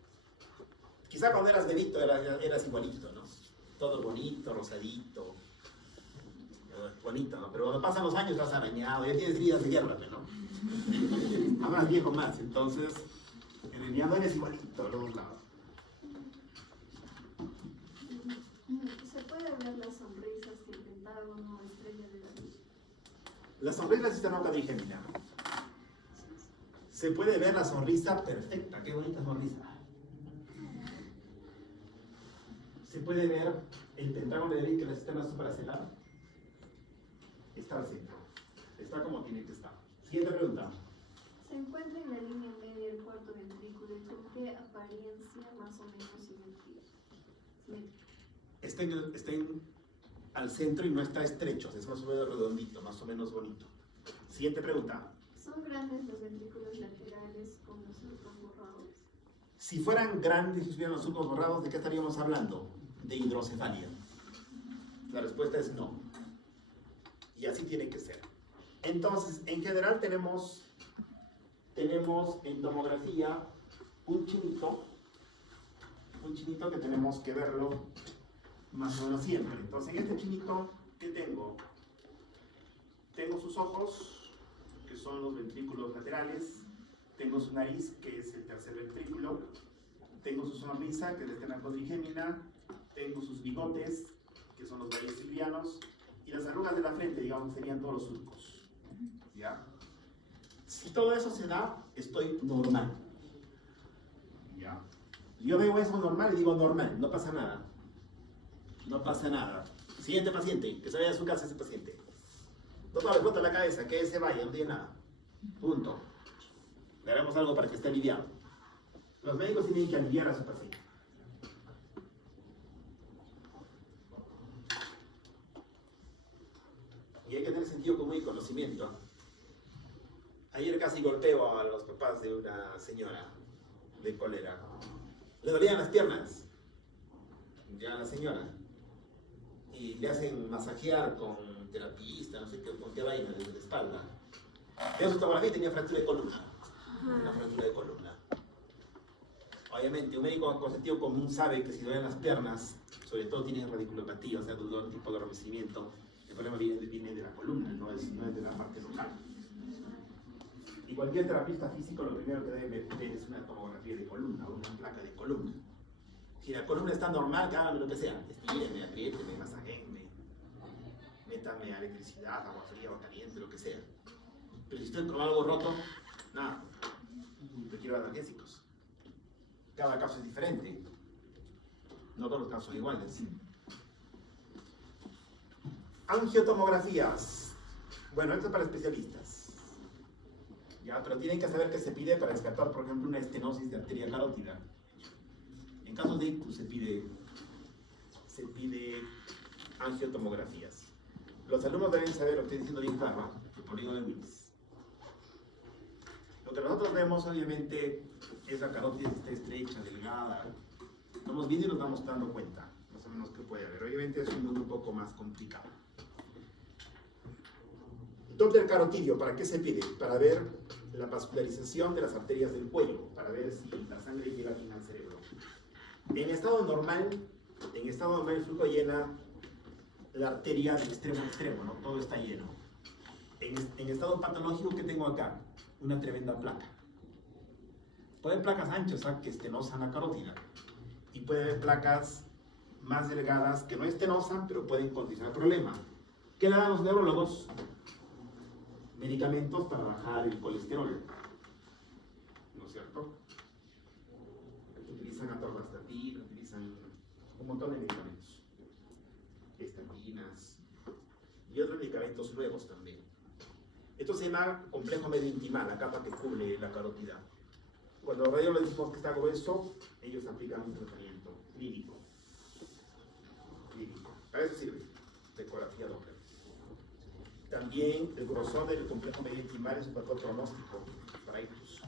Quizá cuando eras bebito eras igualito, ¿no? Todo bonito, rosadito. Bonito, ¿no? Pero cuando pasan los años estás arañado, ya tienes heridas de guerra, ¿no? Más viejo más, entonces en el no eres igualito a los lados. Se puede ver las sonrisas que el pentágono, estrella de David. La sonrisa del sistema cuadrigeminal. Se puede ver la sonrisa perfecta, qué bonita sonrisa. Se puede ver el pentágono de David, que es el sistema supracelular. Está al centro. Está como tiene que estar. Siguiente pregunta. Se encuentra en la línea media del cuarto ventrículo y con qué apariencia más o menos simétrica. Está al centro y no está estrecho, es más o menos redondito, más o menos bonito. Siguiente pregunta. ¿Son grandes los ventrículos laterales con los surcos borrados? Si fueran grandes y estuvieran los surcos borrados, ¿de qué estaríamos hablando? De hidrocefalia. La respuesta es no. Y así tiene que ser. Entonces, en general tenemos en tomografía un chinito que tenemos que verlo más o menos siempre. Entonces, en este chinito, ¿qué tengo? Tengo sus ojos, que son los ventrículos laterales. Tengo su nariz, que es el tercer ventrículo. Tengo su sonrisa, que es la estena cuadrigémina. Tengo sus bigotes, que son los valles silvianos. Y las arrugas de la frente, digamos, serían todos los surcos. ¿Ya? Si todo eso se da, estoy normal. ¿Ya? Yo veo eso normal y digo normal, no pasa nada. No pasa nada. Siguiente paciente, que se vaya a su casa ese paciente. Doctor, le flota la cabeza, que se vaya, no tiene nada. Punto. Le haremos algo para que esté aliviado. Los médicos tienen que aliviar a su paciente. Y hay que tener sentido común y conocimiento. Ayer casi golpeo a los papás de una señora de cólera. Le dolían las piernas ya a la señora. Y le hacen masajear con terapista, no sé qué, con qué vaina desde la espalda. Veo su tomografía y tenía fractura de columna. Una fractura de columna. Obviamente, un médico con sentido común sabe que si duelen las piernas, sobre todo tiene radiculopatía, o sea, dolor tipo de adormecimiento, el problema viene de la columna, no es de la parte local. Y cualquier terapista físico lo primero que debe ver es una tomografía de columna o una placa de columna. Si la columna está normal, hágame lo que sea. Estíreme, apriéteme, masajéenme, métame a electricidad, agua fría, agua caliente, lo que sea. Pero si estoy con algo roto, nada. Requiero analgésicos. Cada caso es diferente. No todos los casos son iguales. Angiotomografías. Bueno, esto es para especialistas. Ya, pero tienen que saber que se pide para descartar, por ejemplo, una estenosis de arteria carótida. En casos de ictus se pide angiotomografías. Los alumnos deben saber, lo estoy diciendo bien claro, el polígono de Willis. Lo que nosotros vemos, obviamente, es la carótida está estrecha, delgada. Estamos viendo y nos vamos dando cuenta, más o menos, que puede haber. Obviamente es un mundo un poco más complicado. Doppler carotidio, ¿para qué se pide? Para ver la vascularización de las arterias del cuello, para ver si la sangre llega bien al cerebro. En estado normal, el flujo llena la arteria de extremo a extremo, ¿no? Todo está lleno. En estado patológico, ¿qué tengo acá? Una tremenda placa. Puede haber placas anchas, que estenosan la carótida. Y puede haber placas más delgadas que no estenosan, pero pueden condicionar el problema. ¿Qué le dan los neurólogos? Medicamentos para bajar el colesterol. ¿No es cierto? Utilizan atorvastatina, utilizan un montón de medicamentos. Estatinas y otros medicamentos nuevos también. Esto se llama complejo medio-intimal, la capa que cubre la carótida. Cuando los radiólogos les decimos que está grueso, ellos aplican un tratamiento clínico. Para eso sirve, ecografía Doppler. También el grosor del complejo medio-intimal es un factor pronóstico para ictus.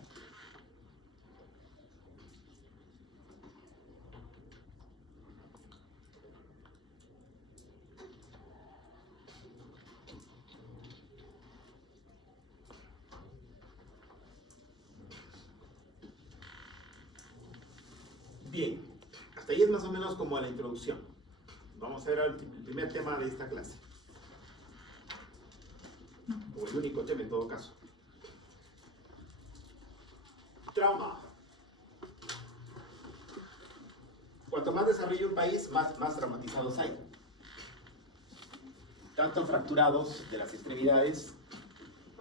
Bien, hasta ahí es más o menos como la introducción. Vamos a ver el primer tema de esta clase. O el único tema en todo caso. Trauma. Cuanto más desarrolla un país, más traumatizados hay. Tanto fracturados de las extremidades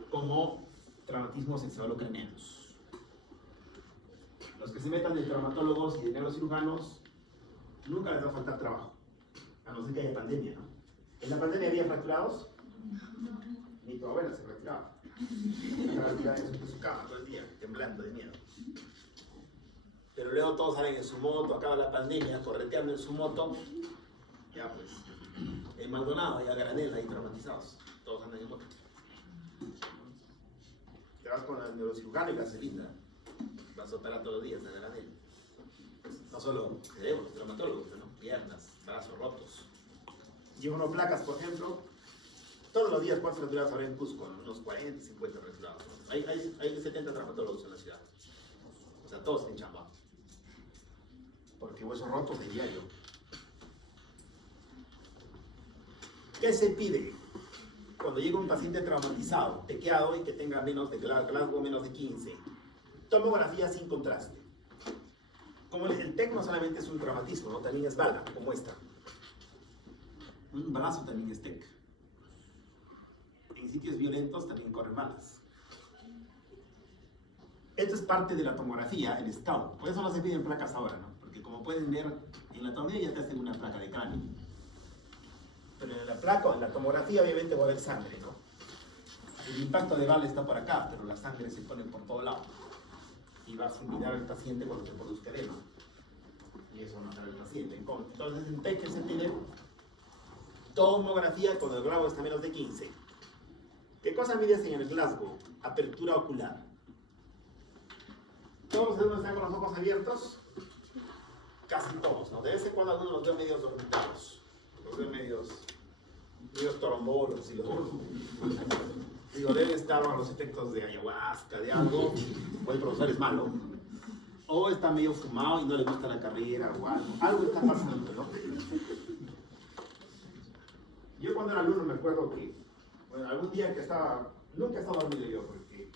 como traumatismos encefalocraneanos. Los que se metan de traumatólogos y de neurocirujanos nunca les va a faltar trabajo, a no ser que haya pandemia, ¿no? ¿En la pandemia había fracturados? Ni tu abuela se fracturaba. Estaba tirada en su cama todo el día, temblando de miedo. Pero luego todos salen en su moto, acaba la pandemia, correteando en su moto. Ya pues, en Maldonado y a Granel ahí traumatizados. Todos andan en moto. Te vas con el neurocirujano y la celinda. Vas a operar todos los días a Granel. No solo cerebros, traumatólogos, sino piernas, brazos rotos. Y uno placas, por ejemplo, todos los días, ¿cuántos fracturados habrá en Cusco? Unos 40, 50 fracturados. Hay 70 traumatólogos en la ciudad. O sea, todos en chamba. Porque huesos rotos de diario. ¿Qué se pide cuando llega un paciente traumatizado, tequeado y que tenga menos de Glasgow menos de 15? Tomografía sin contraste. Como el TEC no solamente es un traumatismo, ¿no? También es bala, como esta. Un balazo también es TEC. En sitios violentos también corren balas. Esto es parte de la tomografía, el SCAU. Por eso no se piden placas ahora, ¿no? Porque como pueden ver, en la tomografía ya te hacen una placa de cráneo. Pero en la placa, en la tomografía obviamente va a haber sangre, ¿no? El impacto de bala está por acá, pero la sangre se pone por todo lado. Y va a fulminar al paciente cuando se produzca edema. Y eso matará al paciente. Entonces en TEC se pide tomografía cuando el Glasgow está a menos de 15. ¿Qué cosa mides en el Glasgow? Apertura ocular. ¿Todos los alumnos están con los ojos abiertos? Casi todos, ¿no? De vez en cuando algunos los veo medios dormitados. Los veo medios torombolos y los digo, deben estar bajo los efectos de ayahuasca, de algo, o el profesor es malo, o está medio fumado y no le gusta la carrera, o algo está pasando, ¿no? Yo cuando era alumno me acuerdo que, bueno, algún día que estaba, nunca he estado dormido yo, porque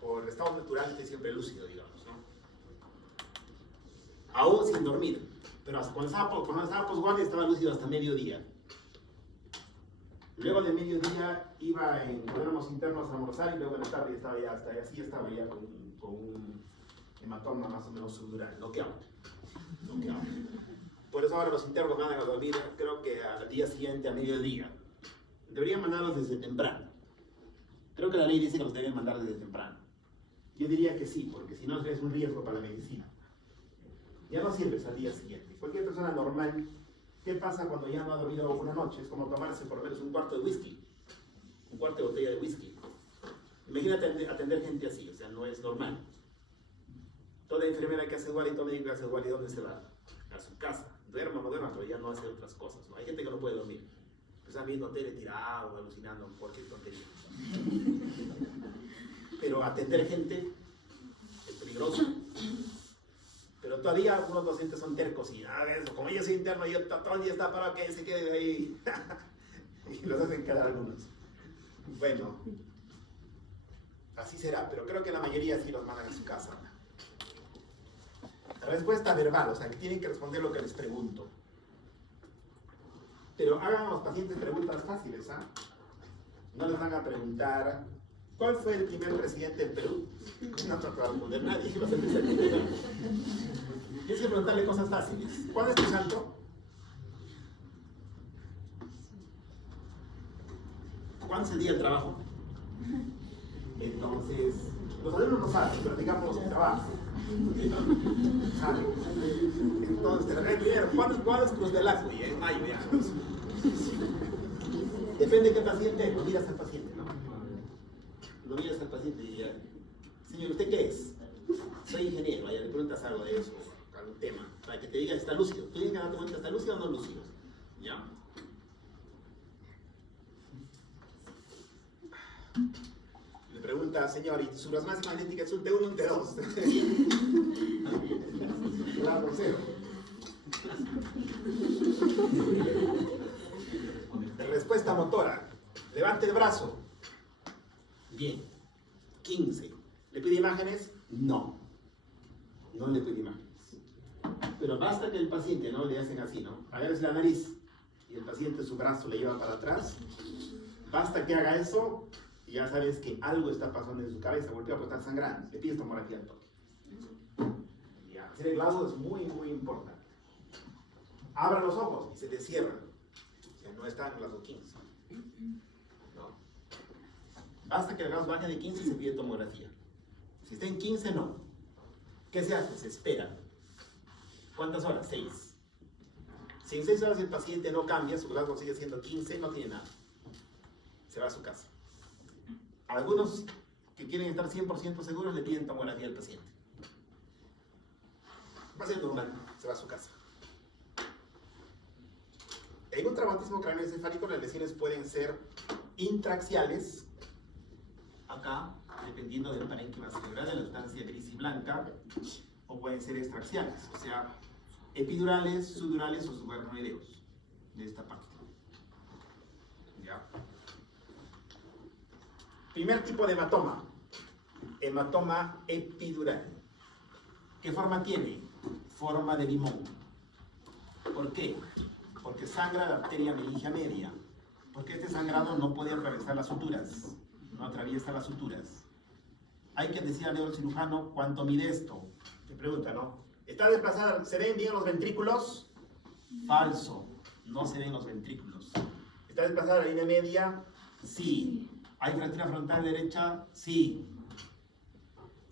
por estado natural estoy siempre lúcido, digamos, ¿no? Aún sin dormir, pero cuando estaba posguardia estaba lúcido hasta mediodía. Luego de mediodía iba cuando éramos internos a almorzar y luego en la tarde estaba ya, hasta así estaba ya con un hematoma más o menos subdural, noqueado. Por eso ahora los internos mandan a dormir, creo que al día siguiente, a mediodía. Deberían mandarlos desde temprano. Creo que la ley dice que los deben mandar desde temprano. Yo diría que sí, porque si no es un riesgo para la medicina. Ya no sirves al día siguiente. Cualquier persona normal, ¿qué pasa cuando ya no ha dormido una noche? Es como tomarse por lo menos un cuarto de whisky. Un cuarto de botella de whisky. Imagínate atender gente así, o sea, no es normal. Toda enfermera que hace guardia y todo médico que hace guardia, ¿dónde se va? A su casa. Duerma o no duerma, pero ya no hace otras cosas, ¿no? Hay gente que no puede dormir. Están viendo tele tirado, alucinando, cualquier tontería. Pero atender gente es peligroso. Pero todavía algunos docentes son tercos y como yo soy interno, yo todo el día está para que se quede ahí. Y los hacen quedar algunos. Bueno, así será, pero creo que la mayoría sí los mandan a su casa. La respuesta verbal, o sea, que tienen que responder lo que les pregunto. Pero hagan a los pacientes preguntas fáciles, ¿ah? No les van a preguntar, ¿cuál fue el primer presidente del Perú? No te va a responder nadie. Tienes que preguntarle cosas fáciles. ¿Cuál es tu santo? ¿Cuándo es el día del trabajo? Entonces, los alumnos no saben, pero digamos los que trabajan. ¿Saben? Entonces, te la primero, ¿cuándo es Cruz de Lazo? Y en mayo ya. Depende de qué paciente, no miras al paciente, ¿no? No miras al paciente y ya, señor, ¿usted qué es? Soy ingeniero, ya le preguntas algo de eso, algún tema, para que te diga, ¿está lúcido? Tú tienes que darte cuenta, ¿está lúcido o no lúcido? ¿Ya? Le pregunta, señor, ¿y su resonancia magnética es un T1 o un T2? Claro, cero. Respuesta motora. Levante el brazo. Bien. 15. ¿Le pide imágenes? No. No le pide imágenes. Pero basta que el paciente, ¿no? Le hacen así, ¿no? Agarres la nariz y el paciente su brazo le lleva para atrás. Basta que haga eso y ya sabes que algo está pasando en su cabeza. Golpea por estar sangrando. Le pides tomografía al toque. Ya. Hacer el lado es muy, muy importante. Abra los ojos y se le cierran. O sea, no están en las 15. No. Basta que el gas baje de 15 y se pide tomografía. Si está en 15, no. ¿Qué se hace? Se espera. ¿Cuántas horas? 6. Si en 6 horas el paciente no cambia, su grado sigue siendo 15, no tiene nada. Se va a su casa. Algunos que quieren estar 100% seguros le piden tomografía al paciente. Va a ser normal, se va a su casa. En un traumatismo craneoencefálico las lesiones pueden ser intraaxiales, acá, dependiendo del parénquima cerebral, de la sustancia gris y blanca, o pueden ser extraaxiales, o sea, epidurales, sudurales o subaracnoideos, de esta parte. ¿Ya? Primer tipo de hematoma, hematoma epidural. ¿Qué forma tiene? Forma de limón. ¿Por qué? Porque sangra la arteria meningia media. Porque este sangrado no puede atravesar las suturas, no atraviesa las suturas. Hay que decir al neurocirujano cuánto mide esto. Te pregunta, ¿no? ¿Está desplazada? ¿Se ven bien los ventrículos? Falso, no se ven los ventrículos. ¿Está desplazada la línea media? Sí. ¿Hay fractura frontal derecha? Sí.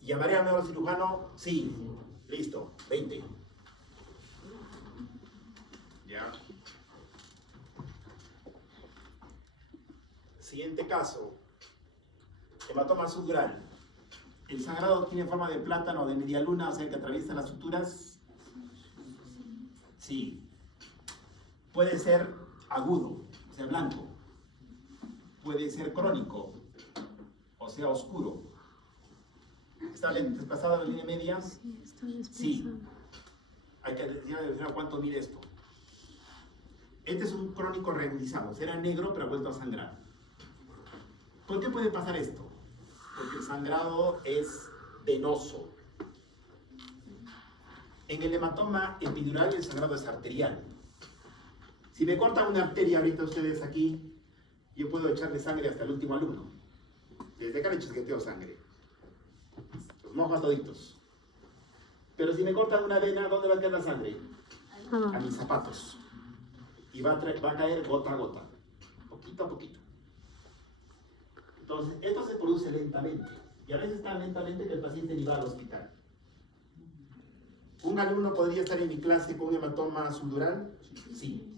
¿Llamaré al neurocirujano? Sí. Listo, 20. ¿Ya? Siguiente caso. Hematoma subdural. ¿El sangrado tiene forma de plátano o de media luna, o sea que atraviesa las suturas? Sí. Puede ser agudo, o sea blanco. Puede ser crónico, o sea oscuro. ¿Está desplazada la línea media? Sí, está desplazada. Sí. Hay que decir cuánto mide esto. Este es un crónico reagudizado. Será negro, pero ha vuelto a sangrar. ¿Por qué puede pasar esto? Porque el sangrado es venoso. En el hematoma epidural el sangrado es arterial. Si me cortan una arteria ahorita ustedes aquí, yo puedo echarle sangre hasta el último alumno. Desde acá le chusqueteo sangre. Los mojo a toditos. Pero si me cortan una vena, ¿dónde va a caer la sangre? A mis zapatos. Y va a caer gota a gota. Poquito a poquito. Entonces, esto se produce lentamente. Y a veces tan lentamente que el paciente ni va al hospital. ¿Un alumno podría estar en mi clase con un hematoma subdural? Sí.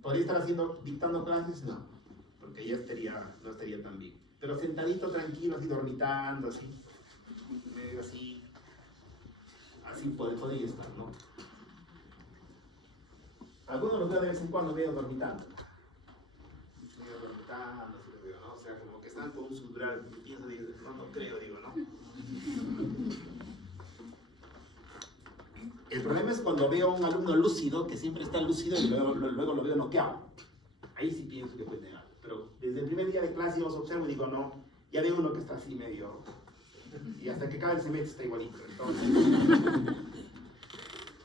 ¿Podría estar dictando clases? No. Porque ya no estaría tan bien. Pero sentadito, tranquilo, así dormitando, así. Medio así. Así podría estar, ¿no? Algunos los veo de vez en cuando medio dormitando. Medio dormitando, así lo veo, ¿no? O sea, como que están con un subdural. Y pienso, digo, no creo, digo, ¿no? El problema es cuando veo a un alumno lúcido, que siempre está lúcido, y luego lo veo noqueado. Ahí sí pienso que puede negar. Pero desde el primer día de clase yo los observo y digo, no, ya veo uno que está así medio. Y hasta que acabe el semestre está igualito. Entonces,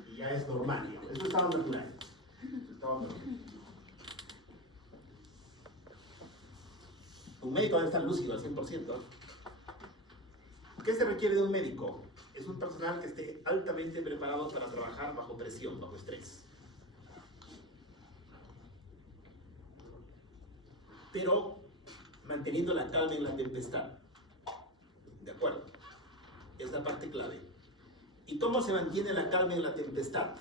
y ya es normal, digamos. Es un estado natural. Un médico debe estar lúcido al 100%. ¿Qué se requiere de un médico? Es un personal que esté altamente preparado para trabajar bajo presión, bajo estrés. Pero manteniendo la calma en la tempestad. ¿De acuerdo? Es la parte clave. ¿Y cómo se mantiene la calma en la tempestad?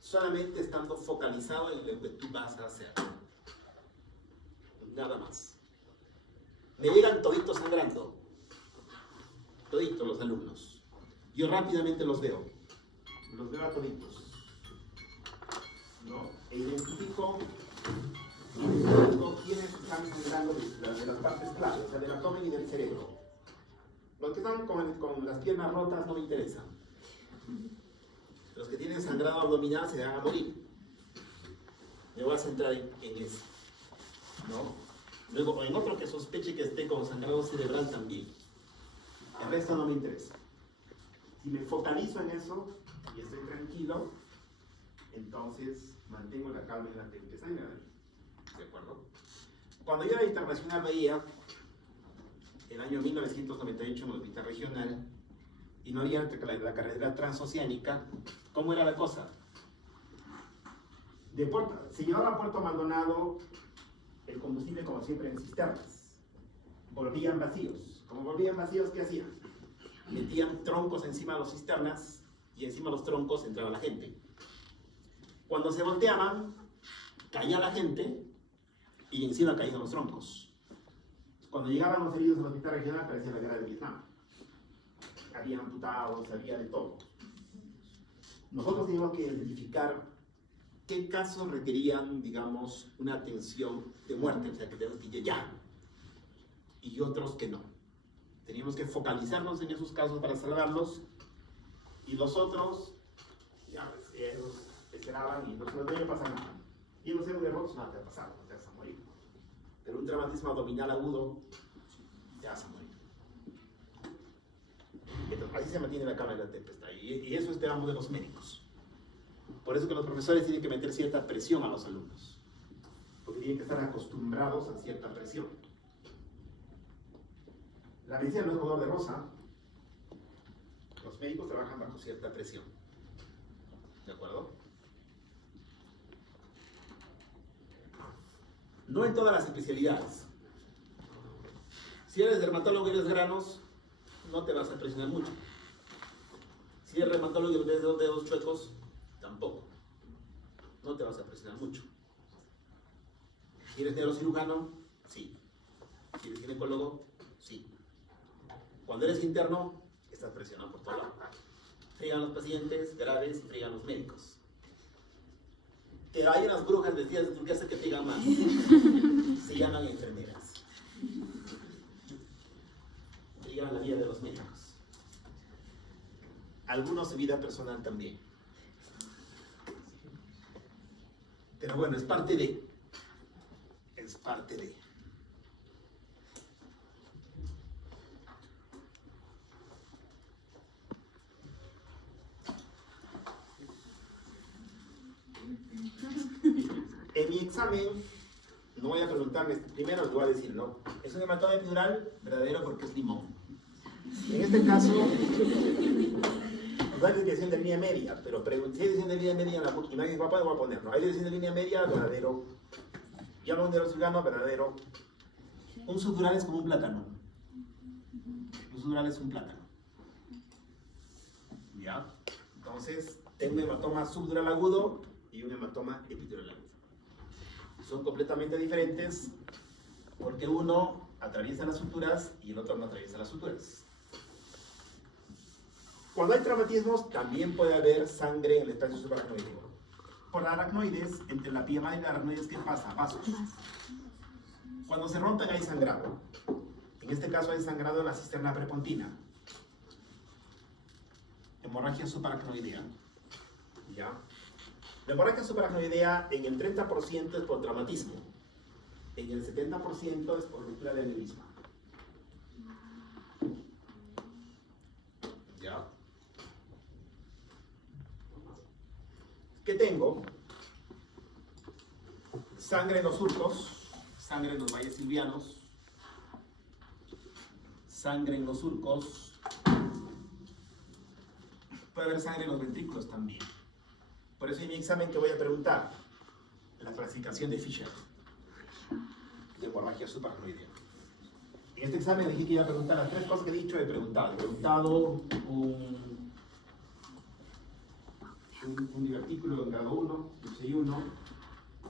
Solamente estando focalizado en lo que tú vas a hacer. nada más. Me llegan toditos sangrando, toditos los alumnos. Yo rápidamente los veo a toditos, ¿no? E identifico quiénes están sangrando de las partes claves, o sea, del abdomen y del cerebro. Los que están con las piernas rotas no me interesan. Los que tienen sangrado abdominal se van a morir. Me voy a centrar en eso, ¿no? Luego, en otro que sospeche que esté con sangrado cerebral también. El resto no me interesa. Si me focalizo en eso y estoy tranquilo, entonces mantengo la calma en la tempestad y me da. ¿De acuerdo? Cuando yo era internacional veía, el año 1998 en el hospital regional, y no había la carretera transoceánica, ¿cómo era la cosa? Se llevaba a Puerto Maldonado el combustible como siempre en cisternas. Volvían vacíos. Como volvían vacíos, ¿qué hacían? Metían troncos encima de las cisternas y encima de los troncos entraba la gente. Cuando se volteaban, caía la gente y encima caían los troncos. Cuando llegaban los heridos al hospital regional parecía la guerra de Vietnam. Había amputados, había de todo. Nosotros teníamos que identificar qué casos requerían, digamos, una atención de muerte, o sea, que tenemos que ir ya, y otros que no. Teníamos que focalizarnos en esos casos para salvarlos, y los otros, ya, pues, ellos esperaban y no iba a pasar nada. Y en los de rotos, nada te va a pasar, no te vas a morir. Pero un traumatismo abdominal agudo, te vas a morir. Entonces, así se mantiene la calma de la tempestad, y eso esperamos de los médicos. Por eso que los profesores tienen que meter cierta presión a los alumnos, porque tienen que estar acostumbrados a cierta presión. La medicina no es color de rosa, los médicos trabajan bajo cierta presión. ¿De acuerdo? No en todas las especialidades. Si eres dermatólogo y eres granos, no te vas a presionar mucho. Si eres reumatólogo y eres dedos chuecos, tampoco. No te vas a presionar mucho. Si eres neurocirujano, sí. Si eres ginecólogo, sí. Cuando eres interno, estás presionado por todo lado. Friegan los pacientes graves y friegan los médicos. Hay unas brujas vestidas de turquesa que friegan más. Se llaman enfermeras. Friegan la vida de los médicos. Algunos su vida personal también. Pero bueno, es parte de. Es parte de. En mi examen, no voy a preguntarme, primero les voy a decir, no, es un hematoma epidural verdadero porque es limón. En este caso, no hay desviación de línea media, pero si hay desviación de línea media en la y nadie va a poner, no, hay desviación de línea media, verdadero. Ya un neurocirujano, verdadero. Un subdural es como un plátano. Un subdural es un plátano. ¿Ya? Entonces, tengo un hematoma subdural agudo y un hematoma epidural agudo. Son completamente diferentes porque uno atraviesa las suturas y el otro no atraviesa las suturas. Cuando hay traumatismos, también puede haber sangre en el espacio subaracnoideo. Por la aracnoides, entre la pie y la aracnoides, ¿qué pasa? Vasos. Cuando se rompen hay sangrado. En este caso hay sangrado en la cisterna prepontina. Hemorragia subaracnoidea. ¿Ya? La hemorragia subaracnoidea en el 30% es por traumatismo. En el 70% es por ruptura de aneurisma. ¿Ya? ¿Qué tengo? Sangre en los surcos, sangre en los valles silvianos, sangre en los surcos. Puede haber sangre en los ventrículos también. Por eso en mi examen te voy a preguntar la clasificación de Fisher de hemorragia subaracnoidea. En este examen dije que iba a preguntar las tres cosas que he dicho, he preguntado. He preguntado un divertículo en grado 1, un 1,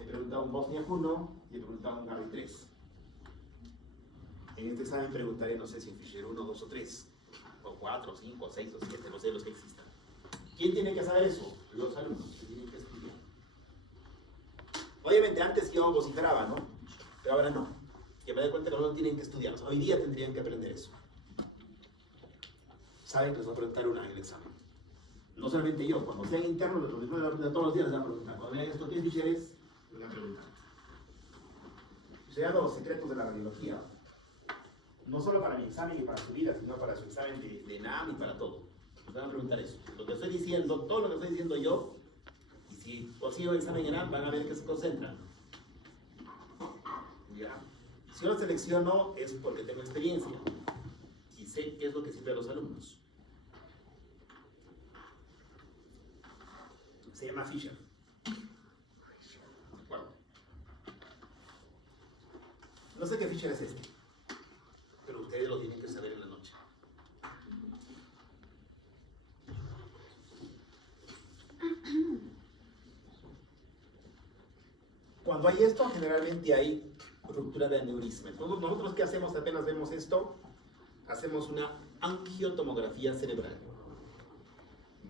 he preguntado un Bosniak 1 y he preguntado un Gary 3. En este examen preguntaré, no sé si en Fisher 1, 2 o 3, o 4, 5, 6 o 7, no sé los que existan. ¿Quién tiene que saber eso? Los alumnos que tienen que estudiar. Obviamente antes yo vociferaba, ¿no? Pero ahora no. Que me doy cuenta que los alumnos tienen que estudiar. O sea, hoy día tendrían que aprender eso. Saben que les va a preguntar una en el examen. No solamente yo, cuando sean internos, los profesores de todos los días les van a preguntar. Cuando vean esto, ¿qué es Fisher? Les van a preguntar. Estoy dando los secretos de la radiología. No solo para mi examen y para su vida, sino para su examen de NAM y para todo. Les van a preguntar eso. Lo que estoy diciendo, todo lo que estoy diciendo yo, y si consigo el examen en NAM, van a ver que se concentran. ¿Ya? Si yo lo selecciono es porque tengo experiencia y sé qué es lo que sirve a los alumnos. Se llama Fisher. Bueno. No sé qué Fisher es este, pero ustedes lo tienen que saber en la noche. Cuando hay esto, generalmente hay ruptura de aneurisma. Entonces, nosotros, ¿qué hacemos? Apenas vemos esto, hacemos una angiotomografía cerebral.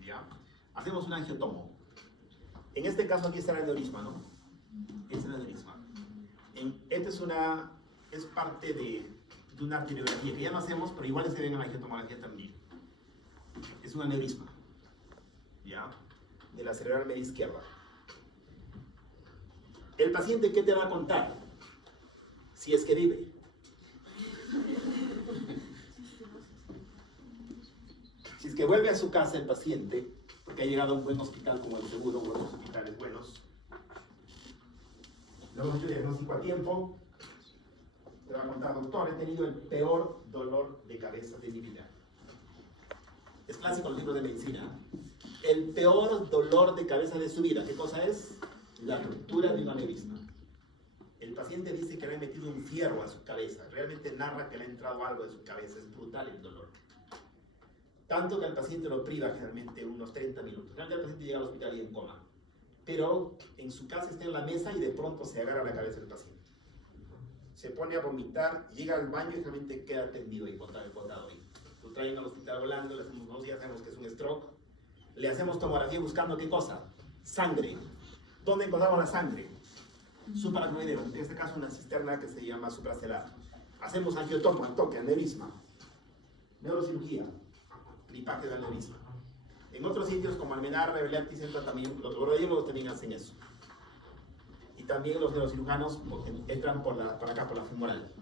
¿Ya? Hacemos un angiotomo. En este caso, aquí está el aneurisma, ¿no? Este es el aneurisma. Esta es parte de una arteriografía que ya no hacemos, pero igual se ve en la angiotomografía también. Es un aneurisma, ¿ya? De la cerebral media izquierda. El paciente, ¿qué te va a contar? Si es que vive. Si es que vuelve a su casa el paciente, porque ha llegado a un buen hospital como el Seguro, o los hospitales buenos, le hemos hecho diagnóstico a tiempo, te va a contar, doctor, he tenido el peor dolor de cabeza de mi vida. Es clásico en los libros de medicina. El peor dolor de cabeza de su vida, ¿qué cosa es? La ruptura de un aneurisma. El paciente dice que le ha metido un fierro a su cabeza, realmente narra que le ha entrado algo en su cabeza, es brutal el dolor. Tanto que al paciente lo priva generalmente unos 30 minutos. Generalmente el paciente llega al hospital y en coma. Pero en su casa está en la mesa y de pronto se agarra la cabeza del paciente. Se pone a vomitar, llega al baño y realmente queda tendido y botado ahí. Lo traen al hospital volando, le hacemos unos días, sabemos que es un stroke. Le hacemos tomografía buscando ¿qué cosa? Sangre. ¿Dónde encontramos la sangre? Supracloideo, en este caso una cisterna que se llama supracelar. Hacemos angiotomo al toque, aneurisma. Neurocirugía, clipaje de aneurisma. En otros sitios como Almenar, Revelantis, también, los radiólogos también hacen eso. Y también los neurocirujanos entran por acá, por la femoral.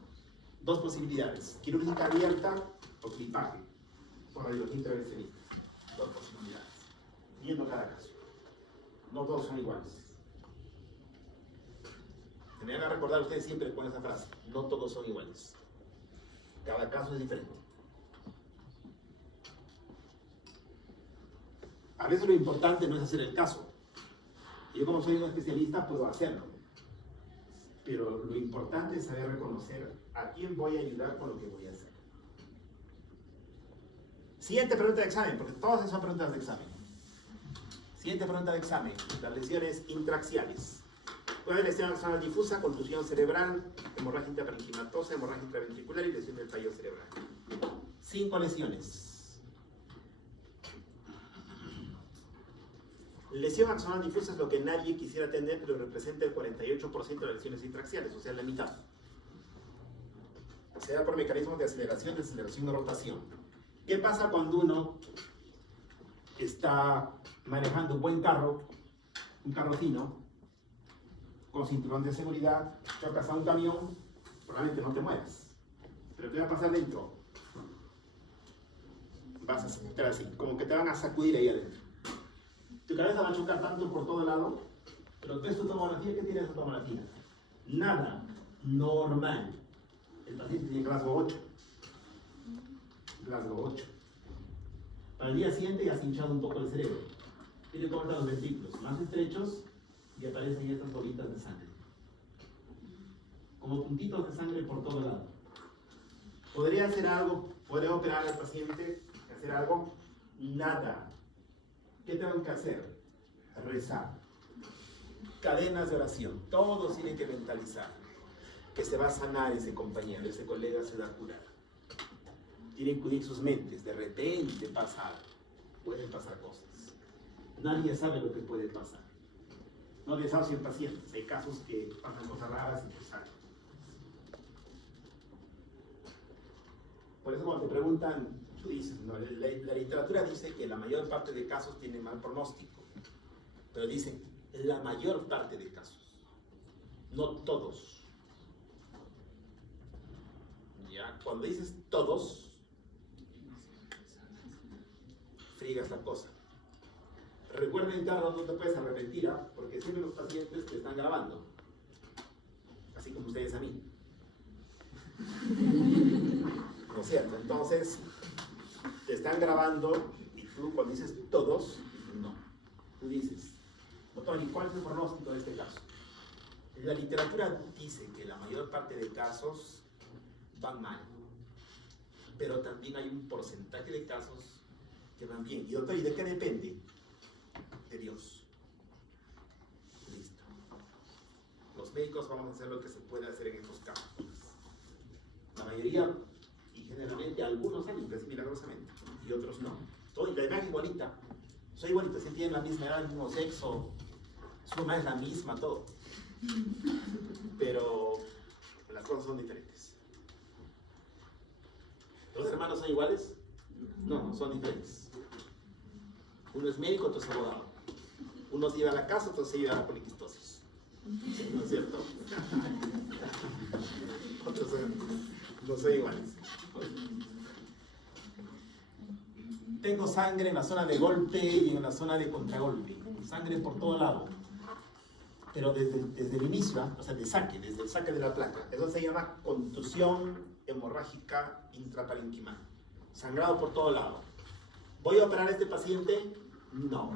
Dos posibilidades, quirúrgica abierta o clipaje, por radiología intervencionista. Dos posibilidades, viendo cada caso. No todos son iguales. Se me van a recordar ustedes siempre con esa frase, no todos son iguales. Cada caso es diferente. A veces lo importante no es hacer el caso. Yo como soy un especialista puedo hacerlo. Pero lo importante es saber reconocer a quién voy a ayudar con lo que voy a hacer. Siguiente pregunta de examen, porque todas esas son preguntas de examen. Siguiente pregunta de examen, las lesiones intraaxiales. Puede lesión axonal difusa, contusión cerebral, hemorragia intraparenquimatosa, hemorragia intraventricular y lesión del tallo cerebral. 5 lesiones. Lesión axonal difusa es lo que nadie quisiera tener, pero representa el 48% de las lesiones intraaxiales, o sea, la mitad. Se da por mecanismos de aceleración y rotación. ¿Qué pasa cuando uno está manejando un buen carro, un carro fino, con cinturón de seguridad, chocas a un camión, probablemente no te mueras? Pero ¿qué va a pasar dentro? Vas a estar así, como que te van a sacudir ahí adentro. Tu cabeza va a chocar tanto por todo lado, pero ¿qué es tu tomografía? ¿Qué tiene esa tomografía? Nada, normal. El paciente tiene Glasgow 8. Glasgow 8. Para el día siguiente ya has hinchado un poco el cerebro. Tiene cómo están los ventrículos más estrechos y aparecen estas bolitas de sangre. Como puntitos de sangre por todo lado. ¿Podría hacer algo? ¿Podría operar al paciente? ¿Hacer algo? Nada. ¿Qué tengo que hacer? Rezar. Cadenas de oración. Todos tienen que mentalizar. que se va a sanar ese compañero, ese colega se va a curar. Tienen que unir sus mentes, de repente pasa algo, pueden pasar cosas. Nadie sabe lo que puede pasar. No desahucien pacientes, hay casos que pasan cosas raras y que salen. Por eso cuando te preguntan, tú dices, no, la literatura dice que la mayor parte de casos tiene mal pronóstico, pero dicen la mayor parte de casos, no todos. ¿Ya? Cuando dices todos, friegas la cosa. Recuerda en cada no te puedes arrepentir, ¿eh? Porque siempre los pacientes te están grabando, así como ustedes a mí. ¿No es cierto? Entonces, te están grabando y tú cuando dices todos, no. Tú dices, doctor, ¿y cuál es el pronóstico de este caso? La literatura dice que la mayor parte de casos van mal, pero también hay un porcentaje de casos que van bien. Y doctor, ¿y de qué depende? De Dios. Listo. Los médicos vamos a hacer lo que se puede hacer en estos casos. La mayoría, y generalmente algunos salen casi milagrosamente, y otros no. Todo, la edad es igualita. Soy igualita, si tienen la misma edad, el mismo sexo, su mamá es la misma, todo. Pero las cosas son diferentes. ¿Los hermanos son iguales? No, son diferentes. Uno es médico, otro es abogado. Uno se lleva a la casa, otro se lleva a la poliquistosis. ¿No es cierto? Otros no son iguales. Tengo sangre en la zona de golpe y en la zona de contragolpe. Sangre por todo lado. Pero desde el inicio, o sea, desde el saque de la placa. Eso se llama contusión hemorrágica intraparenquimal. Sangrado por todo lado. ¿Voy a operar a este paciente? No.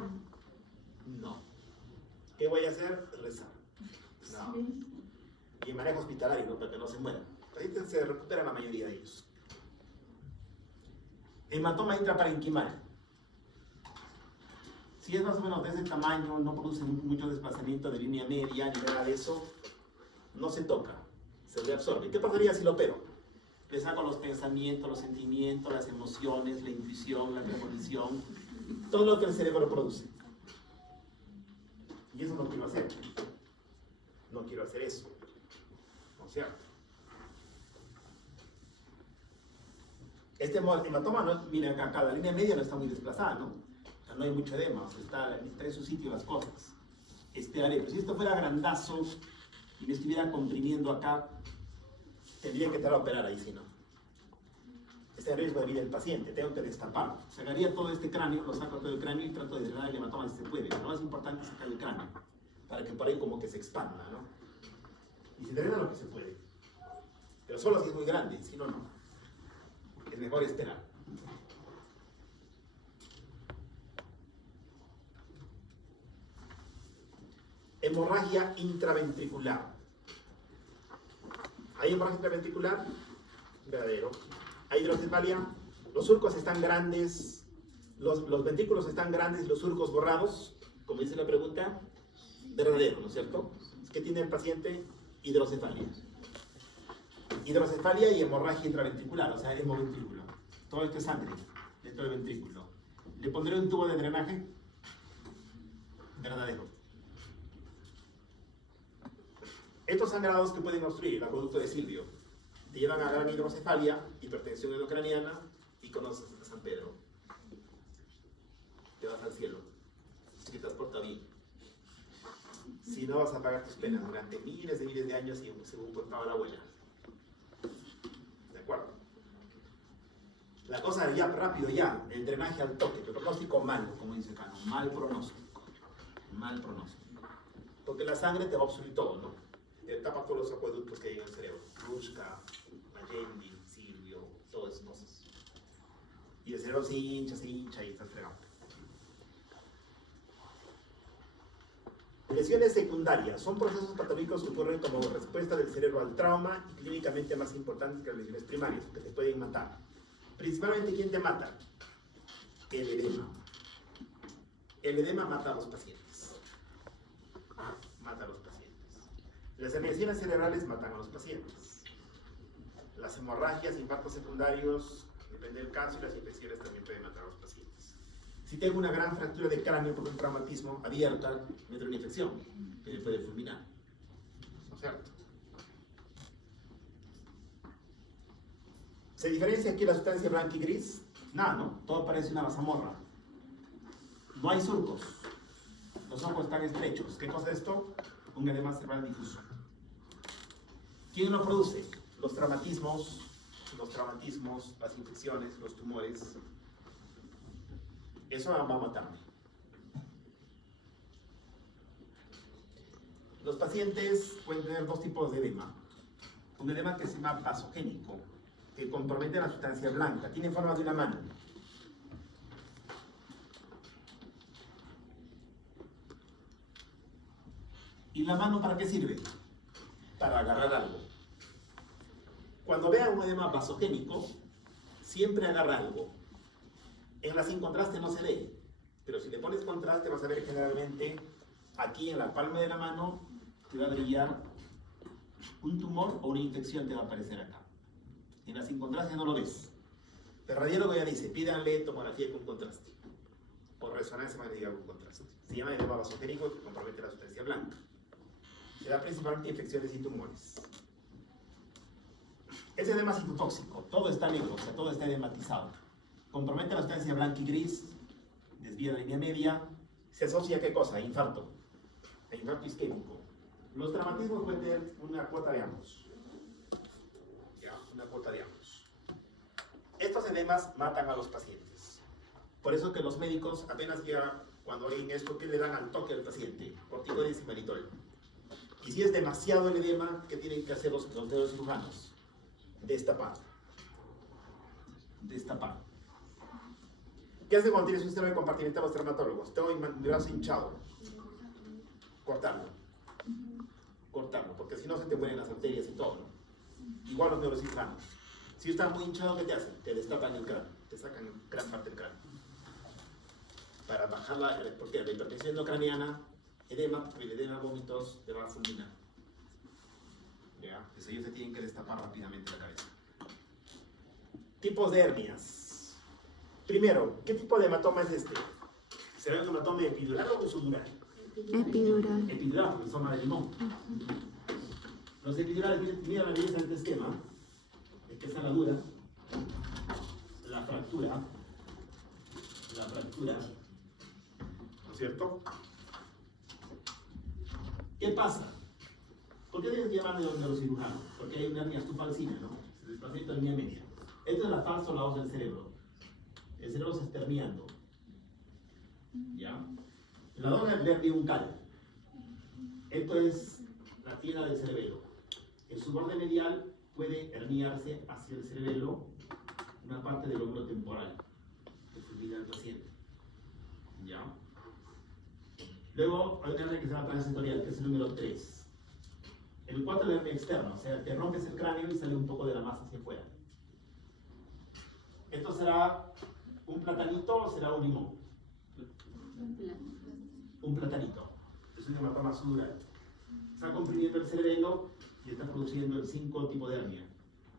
No. ¿Qué voy a hacer? Rezar. No. Y en manejo hospitalario, ¿no? Para que no se muera. Ahí se recupera la mayoría de ellos. Hematoma intraparenquimal. Si es más o menos de ese tamaño, no produce mucho desplazamiento de línea media ni nada de eso, no se toca, se reabsorbe. ¿Qué pasaría si lo opero? Le saco los pensamientos, los sentimientos, las emociones, la intuición, la premonición, todo lo que el cerebro produce. Y eso no quiero hacer. No quiero hacer eso. ¿No es cierto? Este hematoma, no, miren acá, la línea media no está muy desplazada, ¿no? O sea, no hay mucho edema, o sea, está en su sitio las cosas. Esperaré, pero si esto fuera grandazo y me estuviera comprimiendo acá, tendría que entrar a operar ahí, si no. Este es el riesgo de vida del paciente, tengo que destapar. Sacaría todo este cráneo, lo saco todo el cráneo y trato de drenar el hematoma si se puede. Lo más importante es sacar el cráneo, para que por ahí como que se expanda, ¿no? Y se drena lo que se puede. Pero solo si es muy grande, si no, no. Es mejor esperar. Hemorragia intraventricular. ¿Hay hemorragia intraventricular? Verdadero. ¿Hay hidrocefalia? Los surcos están grandes, los ventrículos están grandes y los surcos borrados, como dice la pregunta. Verdadero, ¿no es cierto? ¿Qué tiene el paciente? Hidrocefalia. Hidrocefalia y hemorragia intraventricular, o sea, hemoventrículo. Todo esto es sangre dentro del ventrículo. ¿Le pondré un tubo de drenaje? Verdadero. Estos sangrados que pueden obstruir el acueducto de Silvio te llevan a gran hidrocefalia, hipertensión endocraniana y conoces a San Pedro. Te vas al cielo. Si te transporta bien. Si no, vas a pagar tus penas durante miles de años según contaba la abuela. ¿De acuerdo? La cosa de ya, rápido ya, el drenaje al toque, el pronóstico malo, como dice acá, ¿no? Mal pronóstico. Mal pronóstico. Porque la sangre te va a obstruir todo, ¿no? Te tapa todos los acueductos que hay en el cerebro. Rushka, Mayendi, Silvio, todas esas cosas. Y el cerebro se hincha y está fregado. Lesiones secundarias son procesos patológicos que ocurren como respuesta del cerebro al trauma y clínicamente más importantes que las lesiones primarias, que te pueden matar. Principalmente, ¿quién te mata? El edema. El edema mata a los pacientes. Mata a los pacientes. Las lesiones cerebrales matan a los pacientes. Las hemorragias, infartos secundarios, depende del caso, y las infecciones también pueden matar a los pacientes. Si tengo una gran fractura de cráneo por un traumatismo abierta, me trae una infección que me puede fulminar. ¿No es cierto? ¿Se diferencia aquí la sustancia blanca y gris? Nada, ¿no? Todo parece una mazamorra. No hay surcos. Los ojos están estrechos. ¿Qué cosa es esto? Un edema cerebral difuso. ¿Quién lo produce? Los traumatismos, las infecciones, los tumores. Eso va a matarme. Los pacientes pueden tener dos tipos de edema. Un edema que se llama vasogénico, que compromete la sustancia blanca. Tiene forma de una mano. ¿Y la mano para qué sirve? Para agarrar algo. Cuando vean un edema vasogénico, siempre agarra algo. En la sin contraste no se ve, pero si le pones contraste vas a ver generalmente aquí en la palma de la mano te va a brillar un tumor o una infección te va a aparecer acá. En la sin contraste no lo ves. El radiólogo ya dice, pídanle tomografía con contraste o resonancia magnética con contraste. Se llama edema vasogénico que compromete la sustancia blanca. Se da principalmente infecciones y tumores. Es edema citotóxico, todo está negro, o sea, todo está edematizado. Compromete la sustancia blanca y gris, desvía la línea media, se asocia a qué cosa? A infarto isquémico. Los traumatismos pueden tener una cuota de ambos. Ya, una cuota de ambos. Estos edemas matan a los pacientes. Por eso que los médicos apenas llega cuando oyen esto, que le dan al toque al paciente, corticoides y manitol. Y si es demasiado el edema, ¿qué tienen que hacer los dedos cirujanos? Destapar. Destapar. ¿Qué hace cuando tienes un sistema de compartimento de los dermatólogos? Tengo mi brazo hinchado. Cortarlo. Cortarlo, porque si no se te mueren las arterias y todo, ¿no? Igual los neurocirujanos. Si está muy hinchado, ¿qué te hacen? Te destapan el cráneo. Te sacan gran parte del cráneo. Para bajar porque la hipertensión endocraniana, edema, el edema, vómitos, te va a fulminar. ¿Ya? Entonces ellos se tienen que destapar rápidamente la cabeza. Tipos de hernias. Primero, ¿qué tipo de hematoma es este? ¿Será un hematoma epidural o subdural? Epidural. Epidural, porque son de limón. Los epidurales, mira la belleza de este esquema. Es que esa la dura, la fractura, ¿no es cierto? ¿Qué pasa? ¿Por qué tienes que llamar de los cirujanos? Porque hay una hernia estufalcina, ¿no? Se desplazamiento de línea media. Esto es la falsa o la hoz del cerebro. El cerebro se está herniando. ¿Ya? La zona del nervio uncal. Esto es la piedra del cerebelo. En su borde medial puede herniarse hacia el cerebelo una parte del lóbulo temporal que fulmina al paciente. ¿Ya? Luego hay una hernia que se llama transitorial, que es el número 3. El 4 es la hernia externa, o sea, te rompes el cráneo y sale un poco de la masa hacia afuera. ¿Esto será un platanito o será un limón? Un platanito. Es un hematoma subdural. Está comprimiendo el cerebelo y está produciendo el 5 tipo de hernia.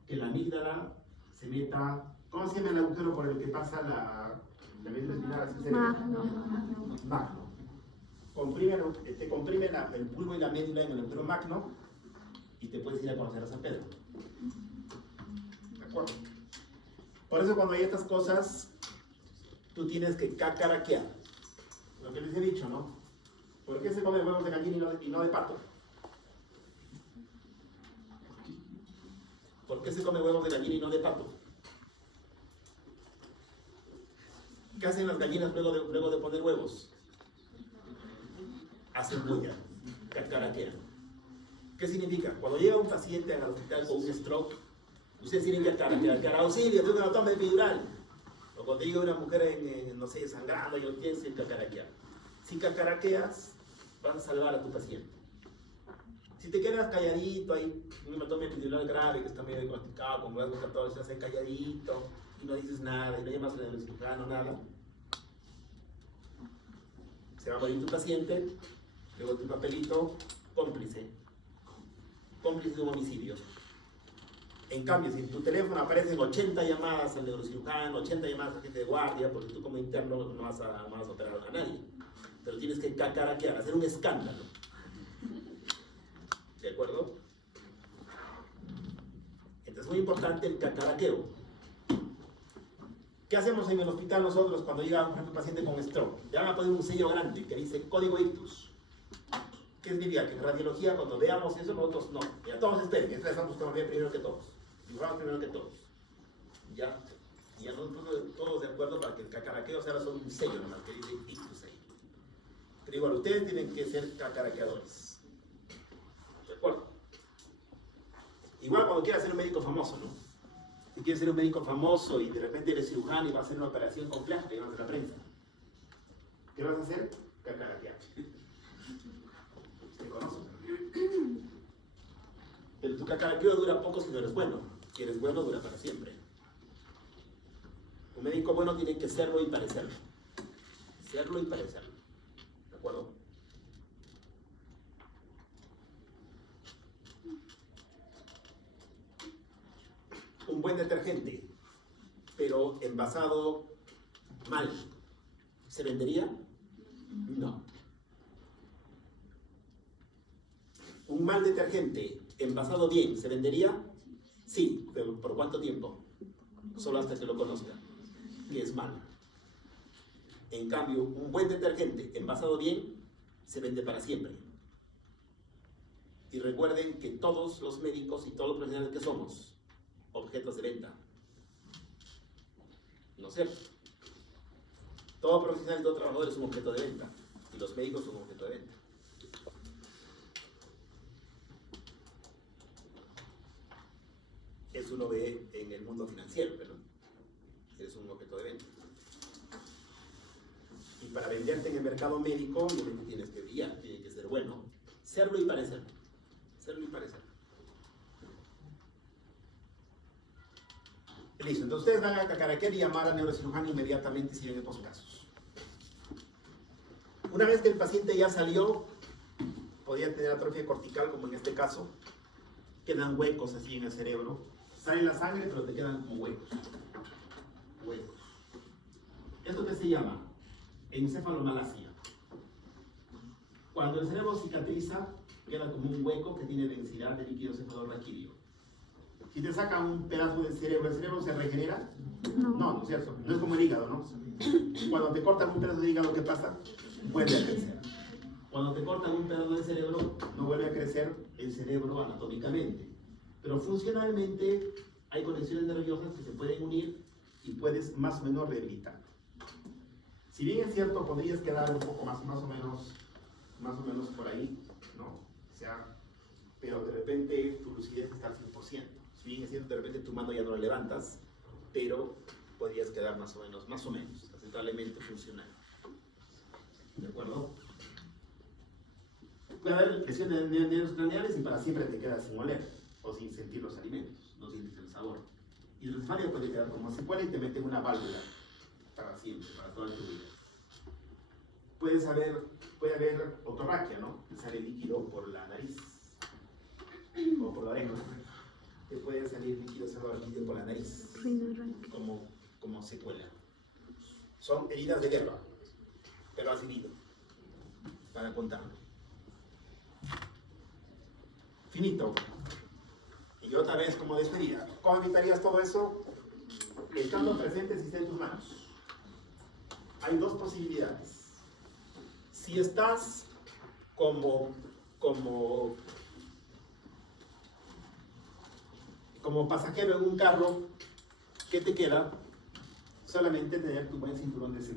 Que la amígdala se meta. ¿Cómo se llama el agujero por el que pasa la médula espinal hacia el cerebro? Magno. Te comprimen el bulbo y la médula en el agujero magno y te puedes ir a conocer a San Pedro. ¿De acuerdo? Por eso cuando hay estas cosas, tú tienes que cacaraquear. Lo que les he dicho, ¿no? ¿Por qué se come huevos de gallina y no de pato? ¿Por qué se come huevos de gallina y no de pato? ¿Qué hacen las gallinas luego de poner huevos? Hacen bulla, cacaraquean. ¿Qué significa? Cuando llega un paciente al hospital con un stroke, ustedes tienen que cacaraquear, auxilio, tengo una toma epidural. O cuando llega una mujer no sé, sangrando y no tienes que cacaraquear. Si cacaraqueas, vas a salvar a tu paciente. Si te quedas calladito, hay un hematoma epidural grave que está medio diagnosticado con rasgos 14, se hace calladito y no dices nada y no llamas al cirujano, nada. Se va a morir tu paciente, luego tu papelito cómplice. cómplice de un homicidio. En cambio, si en tu teléfono aparecen 80 llamadas al neurocirujano, 80 llamadas al jefe de guardia, porque tú como interno no vas a operar a nadie, pero tienes que cacaraquear, hacer un escándalo. ¿De acuerdo? Entonces es muy importante el cacaraqueo. ¿Qué hacemos en el hospital nosotros cuando llega por ejemplo, un paciente con stroke? Le van a poner un sello grande que dice código ictus. ¿Qué significa? Que en radiología cuando veamos eso nosotros no. Ya todos esperen, esta estamos buscando bien primero que todos. Dibujamos primero que todos. Ya. Y ya nosotros todos de acuerdo para que el cacaraqueo sea solo un sello nomás que dice ictus ahí. Pero igual ustedes tienen que ser cacaraqueadores. ¿De acuerdo? Igual cuando quieras ser un médico famoso, ¿no? Si quieres ser un médico famoso y de repente eres cirujano y vas a hacer una operación compleja, te vas a la prensa. ¿Qué vas a hacer? Cacaraquear. ¿Te conoces? Pero tu cacaraqueo dura poco si no eres bueno. Si eres bueno, dura para siempre. Un médico bueno tiene que serlo y parecerlo. Serlo y parecerlo. ¿De acuerdo? Un buen detergente, pero envasado mal, ¿se vendería? No. Un mal detergente envasado bien, ¿se vendería? Sí, pero ¿por cuánto tiempo? Solo hasta que lo conozca, que es malo. En cambio, un buen detergente envasado bien se vende para siempre. Y recuerden que todos los médicos y todos los profesionales que somos, objetos de venta. ¿No es cierto? Todo profesional y todo trabajador es un objeto de venta. Y los médicos son un objeto de venta. Eso uno ve en el mundo financiero, pero eres un objeto de venta. Y para venderte en el mercado médico, obviamente tienes que brillar, tiene que ser bueno. Serlo y parecerlo. Serlo y parecerlo. Listo, entonces ustedes van a cacaraquear y llamar al neurocirujano inmediatamente si ven estos casos. Una vez que el paciente ya salió, podría tener atrofia cortical, como en este caso, quedan huecos así en el cerebro. Sale la sangre, pero te quedan como huecos. Huecos. ¿Esto qué se llama? Encefalomalacia. Cuando el cerebro cicatriza, queda como un hueco que tiene densidad de líquido cefalorraquídeo. Si te sacan un pedazo del cerebro, ¿el cerebro se regenera? No, no es cierto. No es como el hígado, ¿no? Cuando te cortan un pedazo de hígado, ¿qué pasa? Vuelve a crecer. Cuando te cortan un pedazo del cerebro, no vuelve a crecer el cerebro anatómicamente. Pero funcionalmente hay conexiones nerviosas que se pueden unir y puedes más o menos rehabilitar. Si bien es cierto, podrías quedar un poco más o menos por ahí, ¿no? O sea, pero de repente tu lucidez está al 100%. Si bien es cierto, de repente tu mano ya no la levantas, pero podrías quedar más o menos, aceptablemente funcional. ¿De acuerdo? Puede haber lesiones de nervios craneales y para siempre te quedas sin oler o sin sentir los alimentos, no sientes el sabor. Y la cefalea puede quedar como secuela y te meten una válvula para siempre, para toda tu vida. Puede haber otorraquia, ¿no? Que sale líquido por la nariz o por la oreja. Te puede salir líquido cefalorraquídeo por la nariz como secuela. Son heridas de guerra, pero has vivido para contarlo. Finito. Y otra vez como despedida. ¿Cómo evitarías todo eso? Estando presente si está en tus manos. Hay dos posibilidades. Si estás como pasajero en un carro, ¿qué te queda? Solamente tener tu buen cinturón de seguridad.